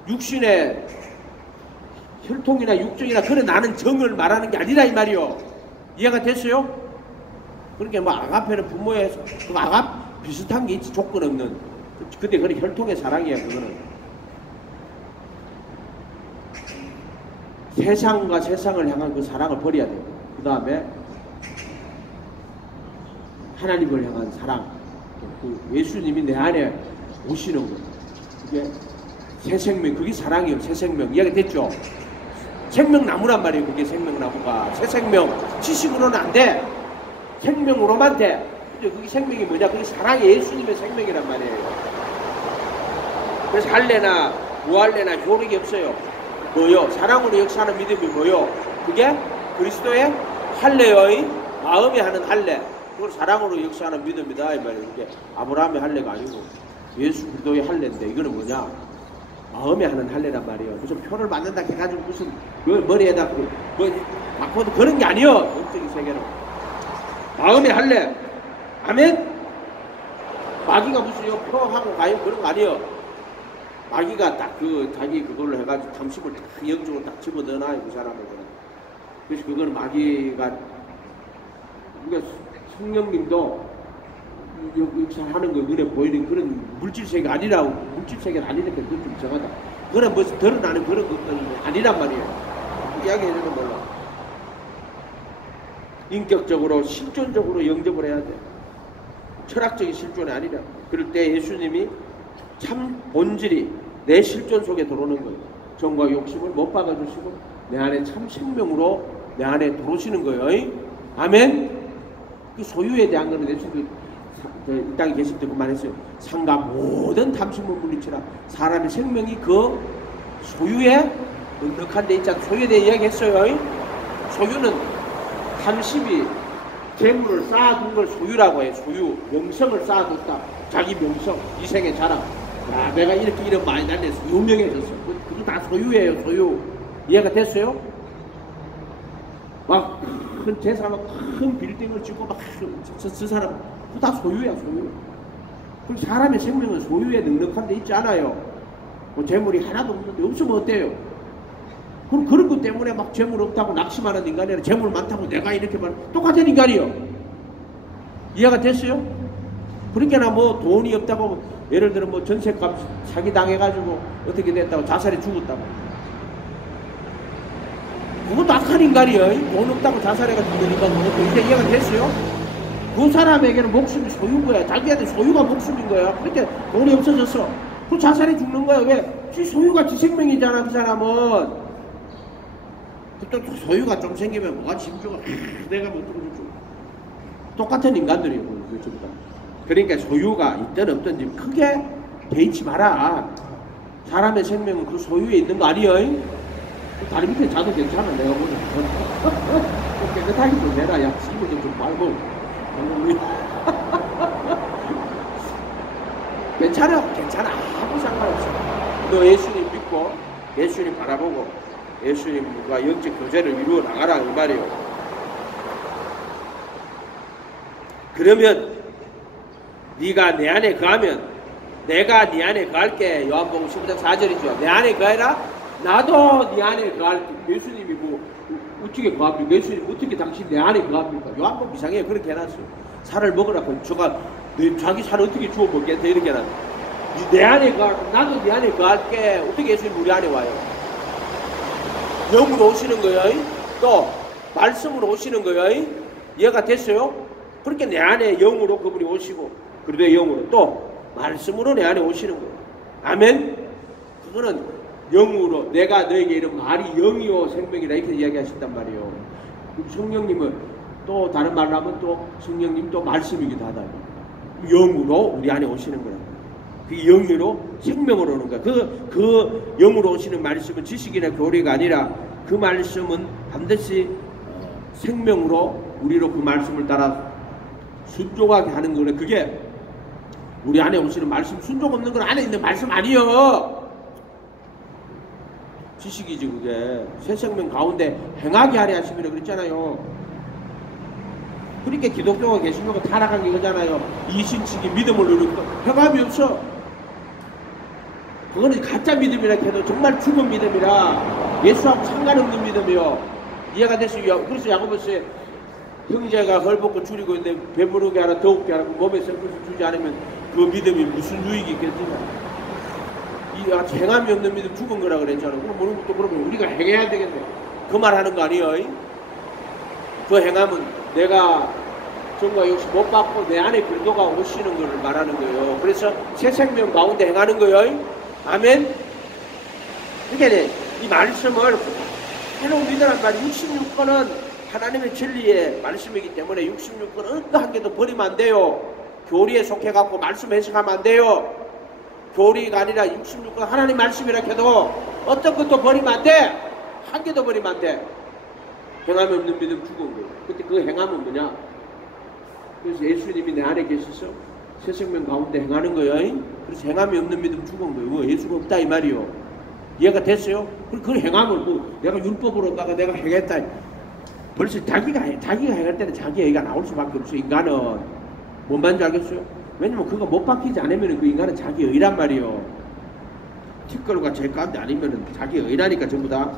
육신의 혈통이나 육정이나 그런 나는 정을 말하는 게 아니라 이 말이요. 이해가 됐어요? 그러니까 뭐 아가페는 부모의 그 아가 비슷한 게 있지 조건 없는. 근데 그건 혈통의 사랑이야. 그거는 세상과 세상을 향한 그 사랑을 버려야 돼요. 그 다음에 하나님을 향한 사랑. 그 예수님이 내 안에 오시는 거. 그게 새 생명. 그게 사랑이에요. 새 생명. 이해가 됐죠? 생명나무란 말이에요. 그게 생명나무가. 새 생명. 지식으로는 안 돼. 생명으로만 돼. 근데 그게 생명이 뭐냐? 그게 사랑이 예수님의 생명이란 말이에요. 그래서 할례나 무할례나 효력이 없어요. 뭐요? 사랑으로 역사하는 믿음이 뭐요? 그게 그리스도의 할례의 마음에 하는 할례. 그걸 사랑으로 역사하는 믿음이다 이 말이에요. 이게 아브라함의 할례가 아니고 예수 그리스도의 할례인데 이거는 뭐냐? 마음에 하는 할례란 말이에요. 무슨 표를 만든다 해가지고 무슨 머리에다 바꿔도 그런 게 아니요. 영적인 세계는 마음의 할례. 아멘. 마귀가 무슨 표하고 가요 그런 거 아니요. 마귀가 딱 그 자기 그걸로 해가지고 탐심을 딱 영적으로 딱 집어넣어놔요 그 사람을. 그래서 그거는 마귀가 그러니까 성령님도 역사하는 거 눈에 보이는 그런 물질세계가 아니라고. 물질세계는 아니니까 그건 좀 이상하다. 그건 뭐 드러나는 그런 것들이 아니란 말이에요. 이야기해주는 걸로 인격적으로 실존적으로 영접을 해야 돼. 철학적인 실존이 아니라. 그럴 때 예수님이 참 본질이 내 실존 속에 들어오는 거예요. 정과 욕심을 못 박아주시고 내 안에 참 생명으로 내 안에 들어오시는 거예요. 아멘. 그 소유에 대한 거는 예수님이 이 땅에 계실 때 그만했어요. 상가 모든 탐심을 물리치라. 사람의 생명이 그 소유에 넉넉한 데 있잖아. 소유에 대해 이야기했어요. 소유는 탐심이 재물을 쌓아둔 걸 소유라고 해요. 소유. 명성을 쌓아뒀다. 자기 명성. 이 생의 자랑. 야, 내가 이렇게 많이 다녔어. 유명해졌어. 그거 다 소유예요. 소유. 이해가 됐어요? 막 큰 재산, 큰 빌딩을 짓고 막 저 사람 그거 다 소유야. 소유. 그리고 사람의 생명은 소유에 넉넉한 데 있지 않아요. 뭐 재물이 하나도 없는데 없으면 어때요? 그럼 그런 것 때문에 막 재물 없다고 낙심하는 인간이 아니라 재물 많다고 내가 이렇게 말 똑같은 인간이요. 이해가 됐어요? 그러니까 뭐 돈이 없다고 예를 들어 뭐 전셋값 사기 당해가지고 어떻게 됐다고 자살해 죽었다고. 그것도 악한 인간이에요. 돈 없다고 자살해가지고 죽으니까 그것도 이제 이해가 됐어요? 그 사람에게는 목숨이 소유인 거야. 자기한테 소유가 목숨인 거야. 그렇게 돈이 없어졌어. 그 자살해 죽는 거야. 왜? 지 소유가 지 생명이잖아. 그 사람은. 또 소유가 좀 생기면 뭐가 짐주가 내가 뭐 똑같은 인간들이에요. 그러니까 소유가 있든 없든지 크게 개의치 마라. 사람의 생명은 그 소유에 있는 거 아니에요? 다리 밑에 자도 괜찮아. 내가 보자. 깨끗하게 좀 내라. 야, 씨부터 좀 말고. 괜찮아. 아무 상관없어. 너 예수님 믿고 예수님 바라보고 예수님과 영적 교제를 이루어 나가라 이 말이에요. 그러면 네가 내 안에 거하면 내가 네 안에 거할게. 요한복음 15장 4절이죠. 내 안에 거해라. 나도 네 안에 거할게. 예수님이 뭐 어떻게 거합니까? 예수님 어떻게 당신 내 안에 거합니까? 요한복음 이상해. 그렇게 해놨어요. 살을 먹으라고. 저가 자기 살 어떻게 주워 먹겠다 이렇게 해놨어요. 내 안에 거하고 나도 네 안에 거할게. 어떻게 예수님 우리 안에 와요? 영으로 오시는 거예요. 또 말씀으로 오시는 거예요. 이해가 됐어요? 그렇게 내 안에 영으로 그분이 오시고 그리고 영으로 또 말씀으로 내 안에 오시는 거예요. 아멘? 그거는 영으로 내가 너에게 이런 말이 영이요 생명이라 이렇게 이야기하신단 말이에요. 성령님은 또 다른 말로 하면 또 성령님 또 말씀이기도 하다. 영으로 우리 안에 오시는 거예요. 그 영으로 생명으로 오는 거야. 그 영으로 오시는 말씀은 지식이나 교리가 아니라 그 말씀은 반드시 생명으로 우리로 그 말씀을 따라 순종하게 하는 거래. 그게 우리 안에 오시는 말씀. 순종 없는 건 안에 있는 말씀 아니여. 지식이지 그게. 새 생명 가운데 행하게 하려 하시면 그랬잖아요. 그러니까 기독교가 개신교가 타락한 게 이거잖아요. 이신치기 믿음을 누리고 행함이 없어. 그거는 가짜 믿음이라 해도 정말 죽은 믿음이라 예수하고 상관없는 믿음이요. 이해가 됐어요. 그래서 야고보서에 형제가 헐벗고 줄이고 있는데 배부르게 하라 더욱게 하라 몸에 썩어서 주지 않으면 그 믿음이 무슨 유익이 있겠느냐. 이 행함이 없는 믿음 죽은 거라 그랬잖아요. 그럼 모르는 것도 그러면 우리가 행해야 되겠네. 그 말 하는 거 아니에요. 그 행함은 내가 정과 역시 못 받고 내 안에 그리스도가 오시는 것을 말하는 거예요. 그래서 새 생명 가운데 행하는 거예요. 아멘. 그러니까 이 말씀을 해놓은 믿으란 말이 66권은 하나님의 진리의 말씀이기 때문에 66권 어떤 한 개도 버리면 안 돼요. 교리에 속해갖고 말씀 해석하면 안 돼요. 교리가 아니라 66권 하나님 말씀이라 해도 어떤 것도 버리면 안 돼. 한 개도 버리면 안 돼. 행함이 없는 믿음 죽은 거예요. 근데 그 행함은 뭐냐? 그래서 예수님이 내 안에 계셔서 새 생명 가운데 행하는 거예요. 그래서 행함이 없는 믿음 죽은 거예요. 예수가 없다 이 말이요. 이해가 됐어요? 그 행함을 뭐 내가 율법으로다가 내가 행했다. 벌써 자기가 행할 때는 자기 얘기가 나올 수밖에 없어요. 인간은 뭔 말인지 알겠어요? 왜냐면 그거 못 바뀌지 않으면 그 인간은 자기 의란 말이요. 티끌과 제 가운데 아니면 자기 의라니까 전부 다.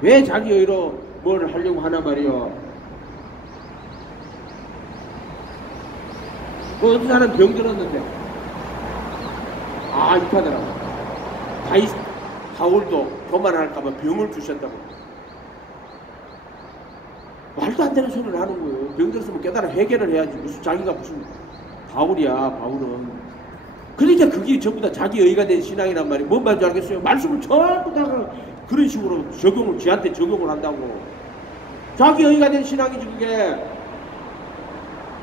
왜 자기 의로 뭘 하려고 하나 말이요. 그 어떤 사람 병 들었는데 이파더라고. 바울도 교만할까봐 병을 주셨다고. 말도 안 되는 소리를 하는 거예요. 병 들었으면 깨달아 해결을 해야지. 무슨 자기가 무슨 바울이야. 바울은. 그러니까 그게 전부 다 자기 의가 된 신앙이란 말이에요. 뭔 말인지 알겠어요? 말씀을 전부 다 그런 식으로 적용을 지한테 적용을 한다고. 자기 의가 된 신앙이지 그게.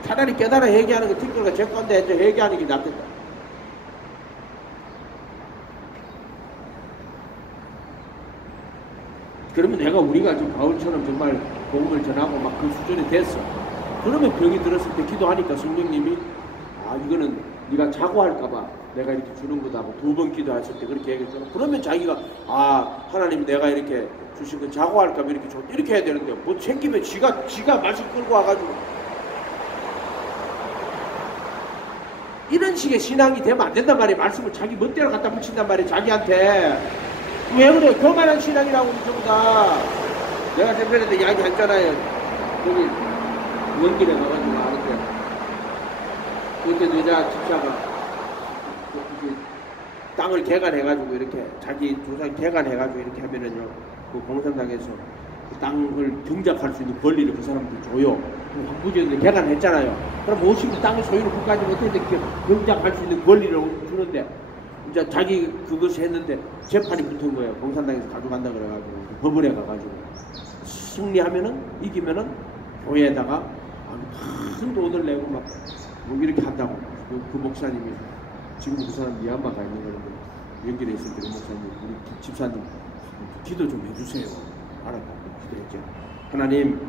차라리 깨달아 회개하는 거 티끌과 제 건데 회개하는 게 낫겠다. 그러면 우리가 지금 바울처럼 정말 복음을 전하고 막 그 수준이 됐어. 그러면 병이 들었을 때 기도하니까 성령님이 이거는 네가 자고 할까봐 내가 이렇게 주는 거다고 2번 기도했을 때 그렇게 얘기했잖아. 그러면 자기가 하나님이 내가 이렇게 주신 건 자고 할까봐 이렇게 해야 되는데 뭐 챙기면 지가 말씀 끌고 와가지고 이런 식의 신앙이 되면 안 된단 말이에요. 말씀을 자기 멋대로 갖다 붙인단 말이에요. 자기한테. 왜 그래? 교만한 신앙이라고 전부 다. 내가 대표한테 이야기했잖아요. 여기 원길에 가가지고 하는데 어떤 여자 집사가 땅을 개간해가지고 이렇게 자기 조상 개간해가지고 이렇게 하면은요, 그 공산당에서 그 땅을 경작할 수 있는 권리를 그 사람들 줘요. 한부지였는데 개간했잖아요. 그럼 50일 땅의 소유를 국가지 못했는데 경작할 수 있는 권리를 주는데 이제 자기 그것을 했는데 재판이 붙은 거예요. 공산당에서 가져간다 그래가지고 법원에 가가지고 승리하면은 이기면은 교회에다가 큰 돈을 내고 막 뭐 이렇게 한다고. 그 목사님이 지금 그 사람 미얀마 가 있는 거는데 연결해 있을 때 그 목사님 우리 집사님 기도 좀 해주세요. 알았다. 기도했죠. 하나님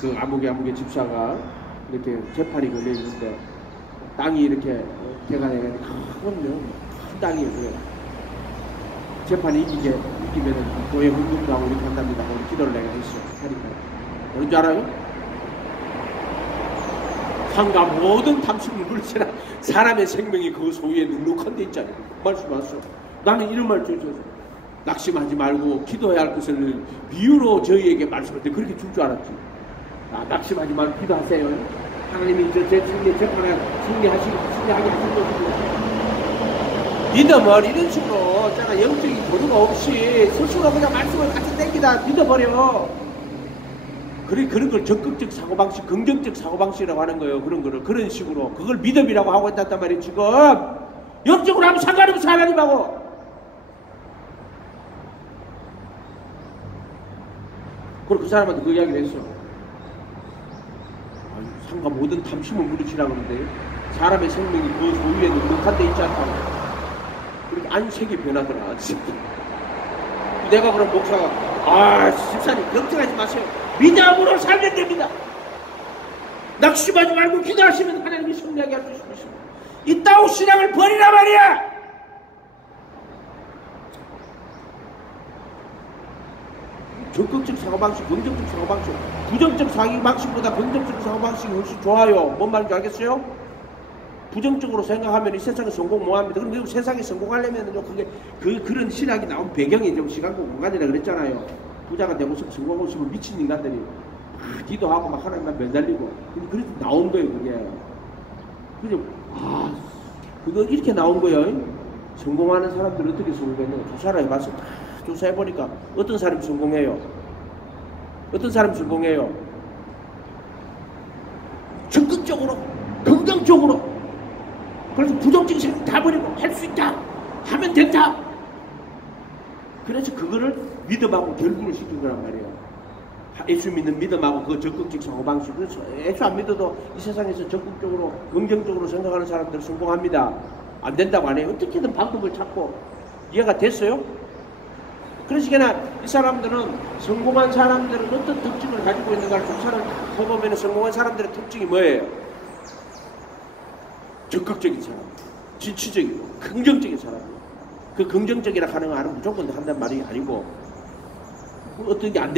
그 아무개 집사가 이렇게 재판이 걸려 있는데 땅이 이렇게 대간해가지고 큰 땅이에요. 그래. 재판이 이기면은 교회 헌금도 하고 이렇게 한답니다. 우리 기도를 내가 했어. 하니까 뭔 줄 알아요? 상가 모든 탐심을 물리치라 사람의 생명이 그 소유에 눅눅한 데 있잖아요. 말씀하셨어. 나는 이런 말 주셔서 낙심하지 말고 기도해야 할 것을 비유로 저희에게 말씀할 때 그렇게 줄 줄 알았지. 낙심하지 말고 기도하세요. 하나님이 제 재판에 승리하게 하신 것이고. 믿음을 이런 식으로 있잖아. 영적인 도루가 없이 스스로 그냥 말씀을 같이 땡기다 믿어버려. 그런 걸 적극적 사고방식, 긍정적 사고방식이라고 하는 거예요. 그런 거를 그런 식으로 그걸 믿음이라고 하고 있단 말이에요. 지금 영적으로 하면 상관없어 하나님하고. 그리고 그 사람한테 그 이야기를 했어. 상가 모든 탐심을 물리치라고 하는데 사람의 생명이 그 소유에 눅눅한 데 있지 않다고. 그렇게 안색이 변하더라. 내가 그럼 목사가 집사님 걱정하지 마세요. 믿음으로 살면 됩니다. 낙심하지 말고 기도하시면 하나님이 승리하게 할 수 있습니다. 이따오 신앙을 버리라 말이야. 적극적 사고방식, 긍정적 사고방식, 부정적 사고방식보다 긍정적 사고방식이 훨씬 좋아요. 뭔 말인지 알겠어요? 부정적으로 생각하면 이 세상에 성공 못합니다. 그럼 세상에 성공하려면 그게 그런 신학이 나온 배경이 좀 시간과 공간이라 그랬잖아요. 부자가 되고 싶고 성공하고 싶으면 미친 인간들이 막 기도하고 막 하나님만 매달리고 그래서 나온 거예요. 그게. 그죠? 그거 이렇게 나온 거예요. 성공하는 사람들 어떻게 성공했냐? 조사를 해봤어. 다 조사해보니까 어떤 사람이 성공해요? 어떤 사람이 성공해요? 적극적으로, 긍정적으로. 그래서 부정적인 생각 다 버리고 할 수 있다. 하면 된다. 그래서 그거를 믿음하고 결부를 시킨 거란 말이에요. 예수 믿는 믿음하고 그 적극적 사고방식. 그래서 예수 안 믿어도 이 세상에서 적극적으로 긍정적으로 생각하는 사람들은 성공합니다. 안 된다고 안 해요. 어떻게든 방법을 찾고. 이해가 됐어요? 그러시거나 이 사람들은 성공한 사람들은 어떤 특징을 가지고 있는가를 조사를 해보면 성공한 사람들의 특징이 뭐예요? 적극적인 사람, 진취적이고 긍정적인 사람. 그 긍정적이라 하는 말은 무조건 한단 말이 아니고 어떤 게 안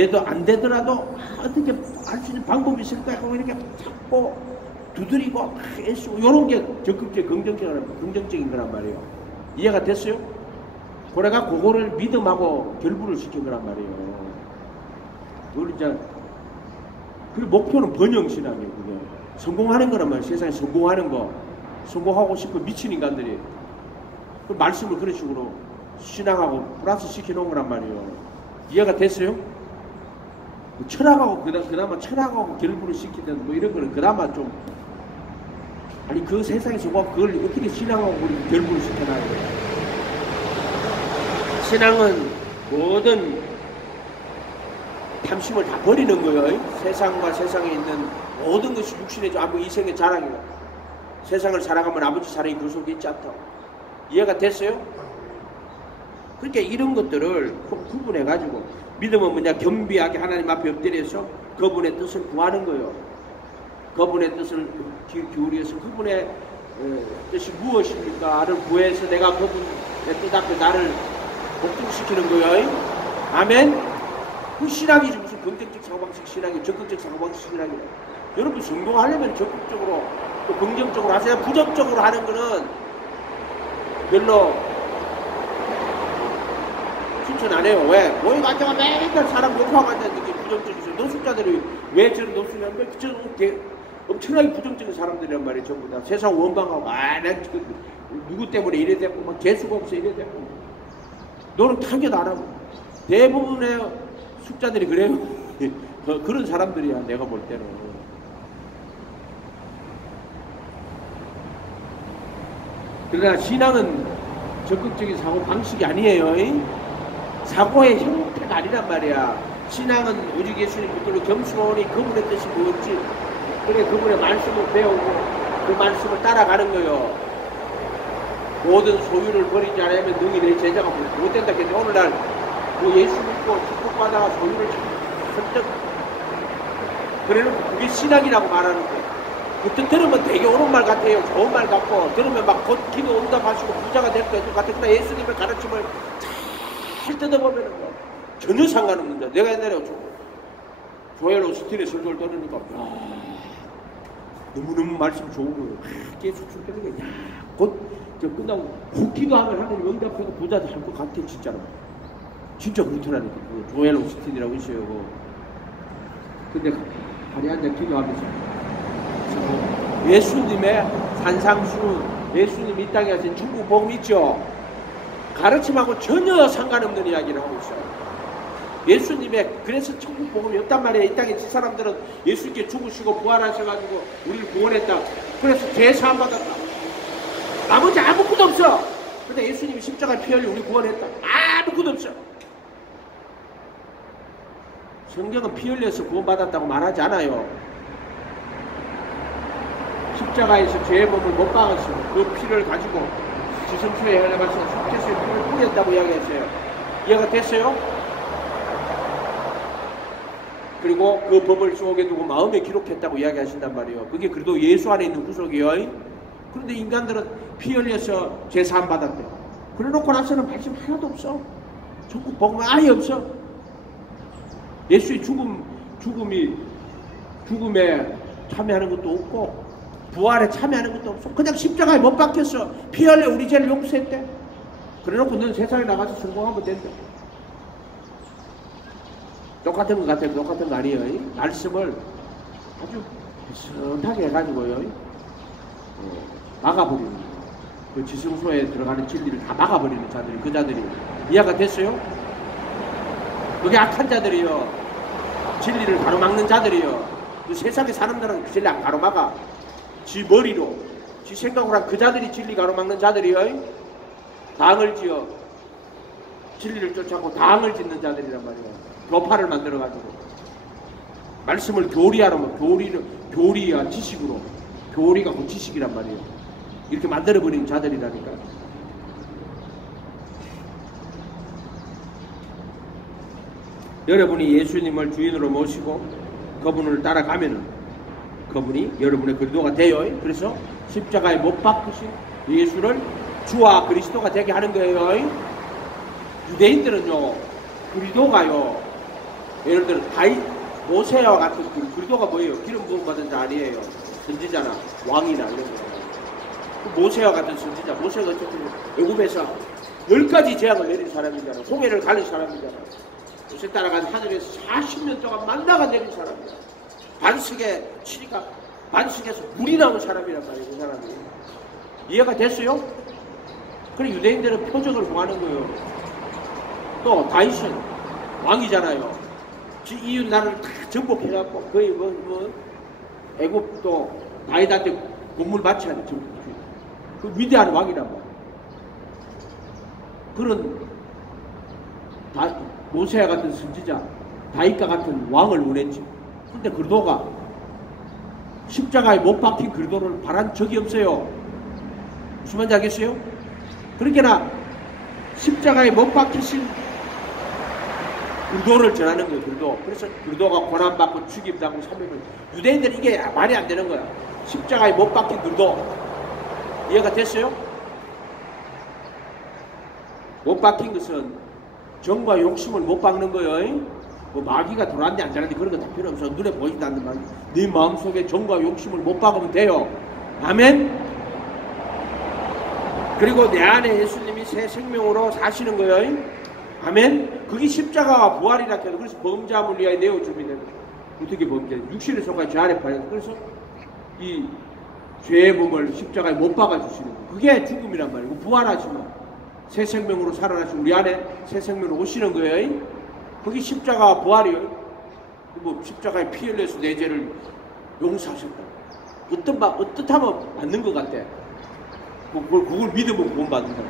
되더라도 어떻게 할 수 있는 방법이 있을까 하고 이렇게 찾고 두드리고 애쓰고 이런 게 적극적 긍정적인 거란 말이에요. 이해가 됐어요? 그래가 그거를 믿음하고 결부를 시킨 거란 말이에요. 우리 이제 그 목표는 번영신앙이에요. 그게 성공하는 거란 말이에요. 세상에 성공하는 거, 성공하고 싶은 미친 인간들이 그 말씀을 그런 식으로 신앙하고 플러스 시켜놓은 거란 말이에요. 이해가 됐어요? 철학하고 그나마 철학하고 결부를 시키는 뭐 이런 거는 그나마 좀 아니 그 세상에서 뭐 그걸 어떻게 신앙하고 우리 결부를 시켜놔야 돼요? 신앙은 모든 탐심을 다 버리는 거예요. 세상과 세상에 있는 모든 것이 육신의 아무 이생의 자랑이에요. 세상을 살아가면 아버지 사랑이 그 속에 있지 않다고. 이해가 됐어요? 그러니까 이런 것들을 구분해가지고 믿음은 뭐냐? 겸비하게 하나님 앞에 엎드려서 그분의 뜻을 구하는 거예요. 그분의 뜻을 기울여서 그분의 뜻이 무엇입니까?를 구해서 내가 그분의 뜻 앞에 나를 복종시키는 거예요. 아멘? 그 신학이지 무슨 긍정적 사고방식 신학이 적극적 사고방식 신학이에요. 여러분 성공하려면 적극적으로 또 긍정적으로 하세요. 부정적으로 하는 거는 별로 추천 안 해요. 왜? 모임 앉아가 맨날 사람 욕하고 앉아있는 게 부정적이죠. 노숙자들이 왜 저런 노숙자들 엄청나게 부정적인 사람들이란 말이에요. 전부 다 세상 원망하고 난 누구 때문에 이래 됐고 막 재수가 없어 이래 됐고 너는 타격 안 하고 대부분의 숙자들이 그래요. 그런 사람들이야 내가 볼 때는. 그러나 신앙은 적극적인 사고 방식이 아니에요. 사고의 형태가 아니란 말이야. 신앙은 오직 예수님 붙들고 겸손히 그분의 뜻이 무엇지 그래 그분의 말씀을 배우고 그 말씀을 따라가는 거요. 모든 소유를 버리지 않으면 능히 내 제자가 못 된다 했는데 오늘날 뭐 예수 믿고 축복받아가 소유를 선택 그래놓고 그게 신앙이라고 말하는 거예요. 그때 들으면 되게 옳은 말 같아요. 좋은 말 같고 들으면 막 곧 기도 응답하시고 부자가 될 것 같아요. 그러나 예수님의 가르침을 잘 뜯어보면 전혀 상관없는 거야. 내가 옛날에 조엘 오스틴의 설교를 들으니까 너무너무 말씀 좋은 거예요. 계속 출되는 거야. 곧 끝나고 곧 기도하면 하나님 응답하고 부자 될 것 같아. 진짜로. 진짜 그렇더라니까. 조엘 오스틴이라고 있어요. 근데 가만히 앉아 기도하면서 예수님의 산상수 예수님이 이 땅에 하신 천국 복음 있죠. 가르침하고 전혀 상관없는 이야기를 하고 있어요. 예수님의 그래서 천국 복음이 없단 말이에요. 이 땅에 지 사람들은 예수님께 죽으시고 부활하셔가지고 우리를 구원했다. 그래서 제사함 받았다. 나머지 아무것도 없어. 근데 예수님이 십자가에 피 흘려 우리 구원했다. 아무것도 없어. 성경은 피 흘려서 구원받았다고 말하지 않아요. 십자가에서 죄의 몸을 못 박았으면 그 피를 가지고 지성소에 흘려가서 속죄수에 피를 뿌렸다고 이야기했어요. 이해가 됐어요? 그리고 그 법을 속에 두고 마음에 기록했다고 이야기하신단 말이에요. 그게 그래도 예수 안에 있는 구속이에요. 그런데 인간들은 피 흘려서 제사함 받았대요. 그래놓고 나서는 말씀 하나도 없어. 천국 복음은 아예 없어. 예수의 죽음에 참여하는 것도 없고 부활에 참여하는 것도 없어. 그냥 십자가에 못 박혔어. 피 흘려 우리 죄를 용서했대. 그래놓고 너는 세상에 나가서 성공하면 된다. 똑같은 것 같아요. 똑같은 거 아니에요. 말씀을 아주 비슷하게 해가지고요. 막아버리는 거예요. 그 지성소에 들어가는 진리를 다 막아버리는 자들이 그 자들이 이해가 됐어요? 그게 악한 자들이요. 진리를 가로막는 자들이요. 그 세상의 사람들은 그 진리 안 가로막아. 지 머리로 지 생각으로 한 그 자들이 진리 가로막는 자들이요. 당을 지어 진리를 쫓아고 당을 짓는 자들이란 말이에요. 교파를 만들어가지고 말씀을 교리하라면 교리와 지식으로 교리가 그 지식이란 말이에요. 이렇게 만들어버린 자들이라니까. 여러분이 예수님을 주인으로 모시고 그분을 따라가면은 그분이 여러분의 그리스도가 돼요. 그래서 십자가에 못 박히신 예수를 주와 그리스도가 되게 하는 거예요. 유대인들은요 그리스도가요 예를 들어 모세와 같은 그리스도가 뭐예요? 기름 부음 받은 자 아니에요. 선지자나 왕이나 이런 거. 모세와 같은 선지자. 모세가 어쨌든 애굽에서 10가지 재앙을 내린 사람이잖아. 홍해를 가른 사람이잖아. 모세 따라간 하늘에서 40년 동안 만나가 내린 사람이야. 반석에서 물이 나온 사람이란 말이에요. 그 사람이. 이해가 됐어요? 그래 유대인들은 표적을 구하는 거예요. 또 다윗은 왕이잖아요. 지 이웃 나라를 다 정복해갖고 거의 애굽도 다윗한테 공물 바쳐야 돼. 그 위대한 왕이란 말이야. 그런 모세와 같은 선지자, 다윗과 같은 왕을 원했지. 근데 그리스도가 십자가에 못 박힌 그리스도를 바란 적이 없어요. 무슨 말인지 알겠어요? 그러니까 십자가에 못 박히신 그리스도를 전하는 거예요. 그리스도. 그래서 그리스도가 고난받고 죽임당하고 300을 유대인들은 이게 말이 안 되는 거야. 십자가에 못 박힌 그리스도. 이해가 됐어요? 못 박힌 것은 정과 욕심을 못 박는 거예요. 뭐 마귀가 돌아왔는지 안 돌아왔는지 그런 거 다 필요 없어. 눈에 보이지도 않는 말이야. 네 마음속에 정과 욕심을 못 박으면 돼요. 아멘? 그리고 내 안에 예수님이 새 생명으로 사시는 거예요. 아멘? 그게 십자가와 부활이라 해서 그래서 범죄함을 위하여 내어 준비되는 거예요. 어떻게 범죄? 육신의 속한 죄 아래 팔려. 그래서 이 죄의 몸을 십자가에 못 박아주시는 거예요. 그게 죽음이란 말이고, 부활하시면 새 생명으로 살아나시고 우리 안에 새 생명으로 오시는 거예요. 그게 십자가 부활이에요. 뭐 십자가에 피 흘려서 내 죄를 용서하셨다. 어떻하면 맞는 것 같아. 뭐 그걸 믿으면 구원받는다.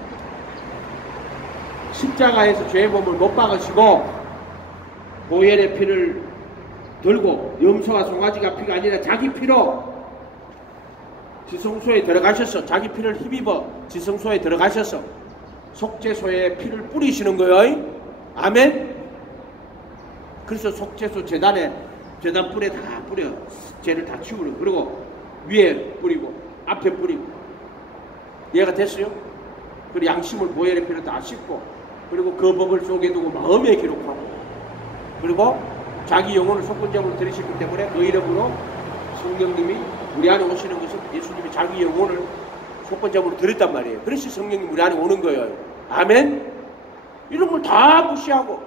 십자가에서 죄의 몸을 못 박으시고 보혈의 피를 들고 염소와 송아지가 피가 아니라 자기 피로 지성소에 들어가셔서 자기 피를 힘입어 지성소에 들어가셔서 속죄소에 피를 뿌리시는 거예요. 아멘. 그래서 속죄소 재단에 재단 뿔에 다 뿌려 죄를 다 치우려. 그리고 위에 뿌리고 앞에 뿌리고. 이해가 됐어요? 그리고 양심을 보혈의 피를 다 씻고 그리고 그 법을 속에 두고 마음에 기록하고 그리고 자기 영혼을 속건제물로 드리셨기 때문에 그 이름으로 성령님이 우리 안에 오시는 것은 예수님이 자기 영혼을 속건제물로 드렸단 말이에요. 그래서 성령님 우리 안에 오는 거예요. 아멘. 이런 걸 다 무시하고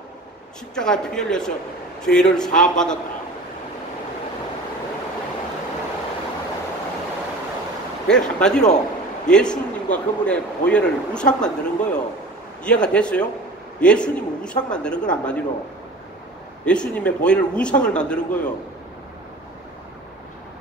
십자가에 피 흘려서 죄를 사함받았다. 그래서 한마디로 예수님과 그분의 보혈을 우상 만드는 거예요. 이해가 됐어요? 예수님은 우상 만드는 건 한마디로 예수님의 보혈을 우상을 만드는 거예요.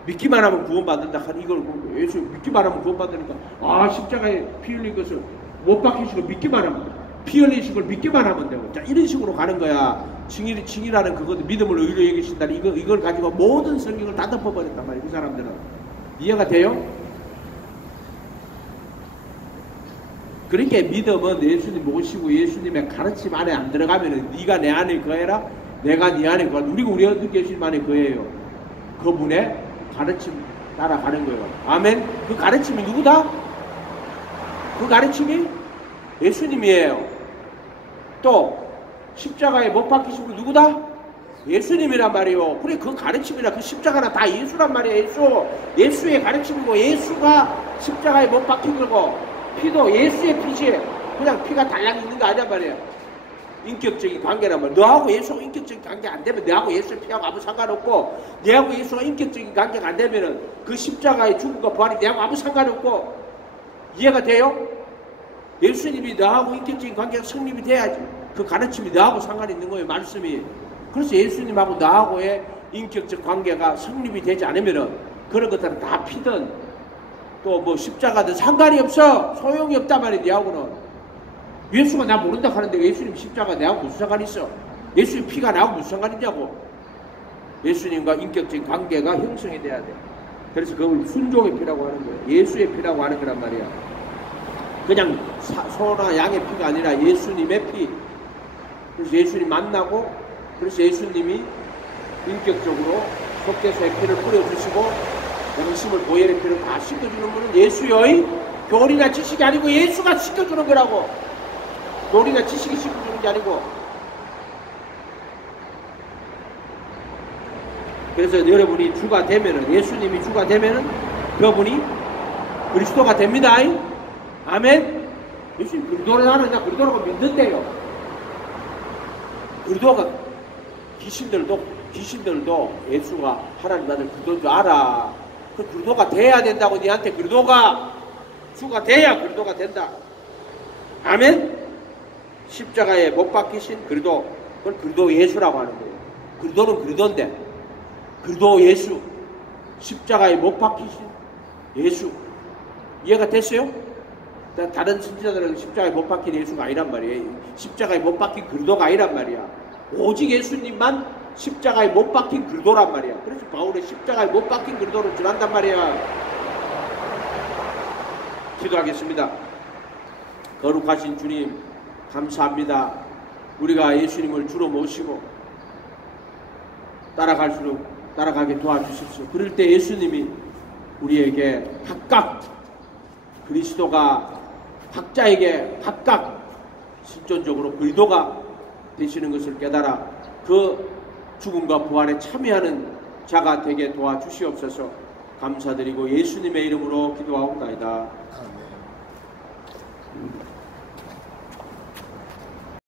믿기만 하면 구원받는다 하는 이걸 예수 믿기만 하면 구원받으니까 십자가에 피 흘린 것을 못 박히시고 믿기만 하면 피 흘리신 걸 믿기만 하면 되고 자 이런 식으로 가는 거야. 증인하는 그것도 믿음을 의로 여기신다. 이걸 가지고 모든 성경을 다 덮어버렸단 말이에요. 그 사람들은. 이해가 돼요? 그러니까 믿음은 예수님 모시고 예수님의 가르침 안에 안 들어가면은 네가 내 안에 거해라 내가 네 안에 거해라. 우리 어떻게 예수님 안에 거해요? 그분의 가르침 따라가는 거예요. 아멘. 그 가르침이 누구다? 그 가르침이 예수님이에요. 또 십자가에 못 박히신 분 누구다? 예수님이란 말이에요. 그래 그 가르침이나 그 십자가나 다 예수란 말이에요. 예수의 가르침이고 예수가 십자가에 못 박힌 거고 피도 예수의 피지 그냥 피가 달랑 있는 거 아니란 말이에요. 인격적인 관계란 말이에요. 너하고 예수하고 인격적인 관계 안 되면 너하고 예수의 피하고 아무 상관없고 너하고 예수가 인격적인 관계가 안 되면은 그 십자가의 죽음과 부활이 너하고 아무 상관없고. 이해가 돼요? 예수님이 너하고 인격적인 관계가 성립이 돼야지. 그 가르침이 너하고 상관이 있는 거예요. 말씀이. 그래서 예수님하고 너하고의 인격적 관계가 성립이 되지 않으면은 그런 것들은 다 피든 또 뭐 십자가든 상관이 없어. 소용이 없단 말이야. 너하고는. 예수가 나 모른다 하는데 예수님 십자가 내하고 무슨 상관이 있어? 예수님 피가 나하고 무슨 상관이 있냐고. 예수님과 인격적인 관계가 형성이 돼야 돼. 그래서 그걸 순종의 피라고 하는 거예요. 예수의 피라고 하는 거란 말이야. 그냥 소나 양의 피가 아니라 예수님의 피. 그래서 예수님 만나고 그래서 예수님이 인격적으로 속죄소의 피를 뿌려주시고 양심을 보혈의 피를 다 씻겨주는 분은 예수의 교리나 지식이 아니고 예수가 씻겨주는 거라고. 교리나 지식이 씻겨주는 게 아니고. 그래서 여러분이 주가 되면은 예수님이 주가 되면은 그분이 그리스도가 됩니다. 아멘. 예수님 그리스도를 하느냐 그리스도라고 믿는데요. 그리스도가 귀신들도 예수가 하나님 아들 그리스도인 줄 알아. 그 그리스도가 돼야 된다고 니한테 그리스도가 주가 돼야 그리스도가 된다. 아멘. 십자가에 못 박히신 그리스도 그걸 그리스도 예수라고 하는 거예요. 그리스도는 그리스도인데 그리스도 예수 십자가에 못 박히신 예수. 이해가 됐어요? 다른 선지자들은 십자가에 못 박힌 예수가 아니란 말이에요. 십자가에 못 박힌 그리스도가 아니란 말이야. 오직 예수님만 십자가에 못 박힌 그리스도란 말이야. 그래서 바울의 십자가에 못 박힌 그리스도를 전한단 말이야. 기도하겠습니다. 거룩하신 주님 감사합니다. 우리가 예수님을 주로 모시고 따라가게 도와주십시오. 그럴 때 예수님이 우리에게 각각 그리스도가 각자에게 각각 실존적으로 그리스도가 되시는 것을 깨달아 그 죽음과 부활에 참여하는 자가 되게 도와주시옵소서. 감사드리고 예수님의 이름으로 기도하옵나이다. 아멘.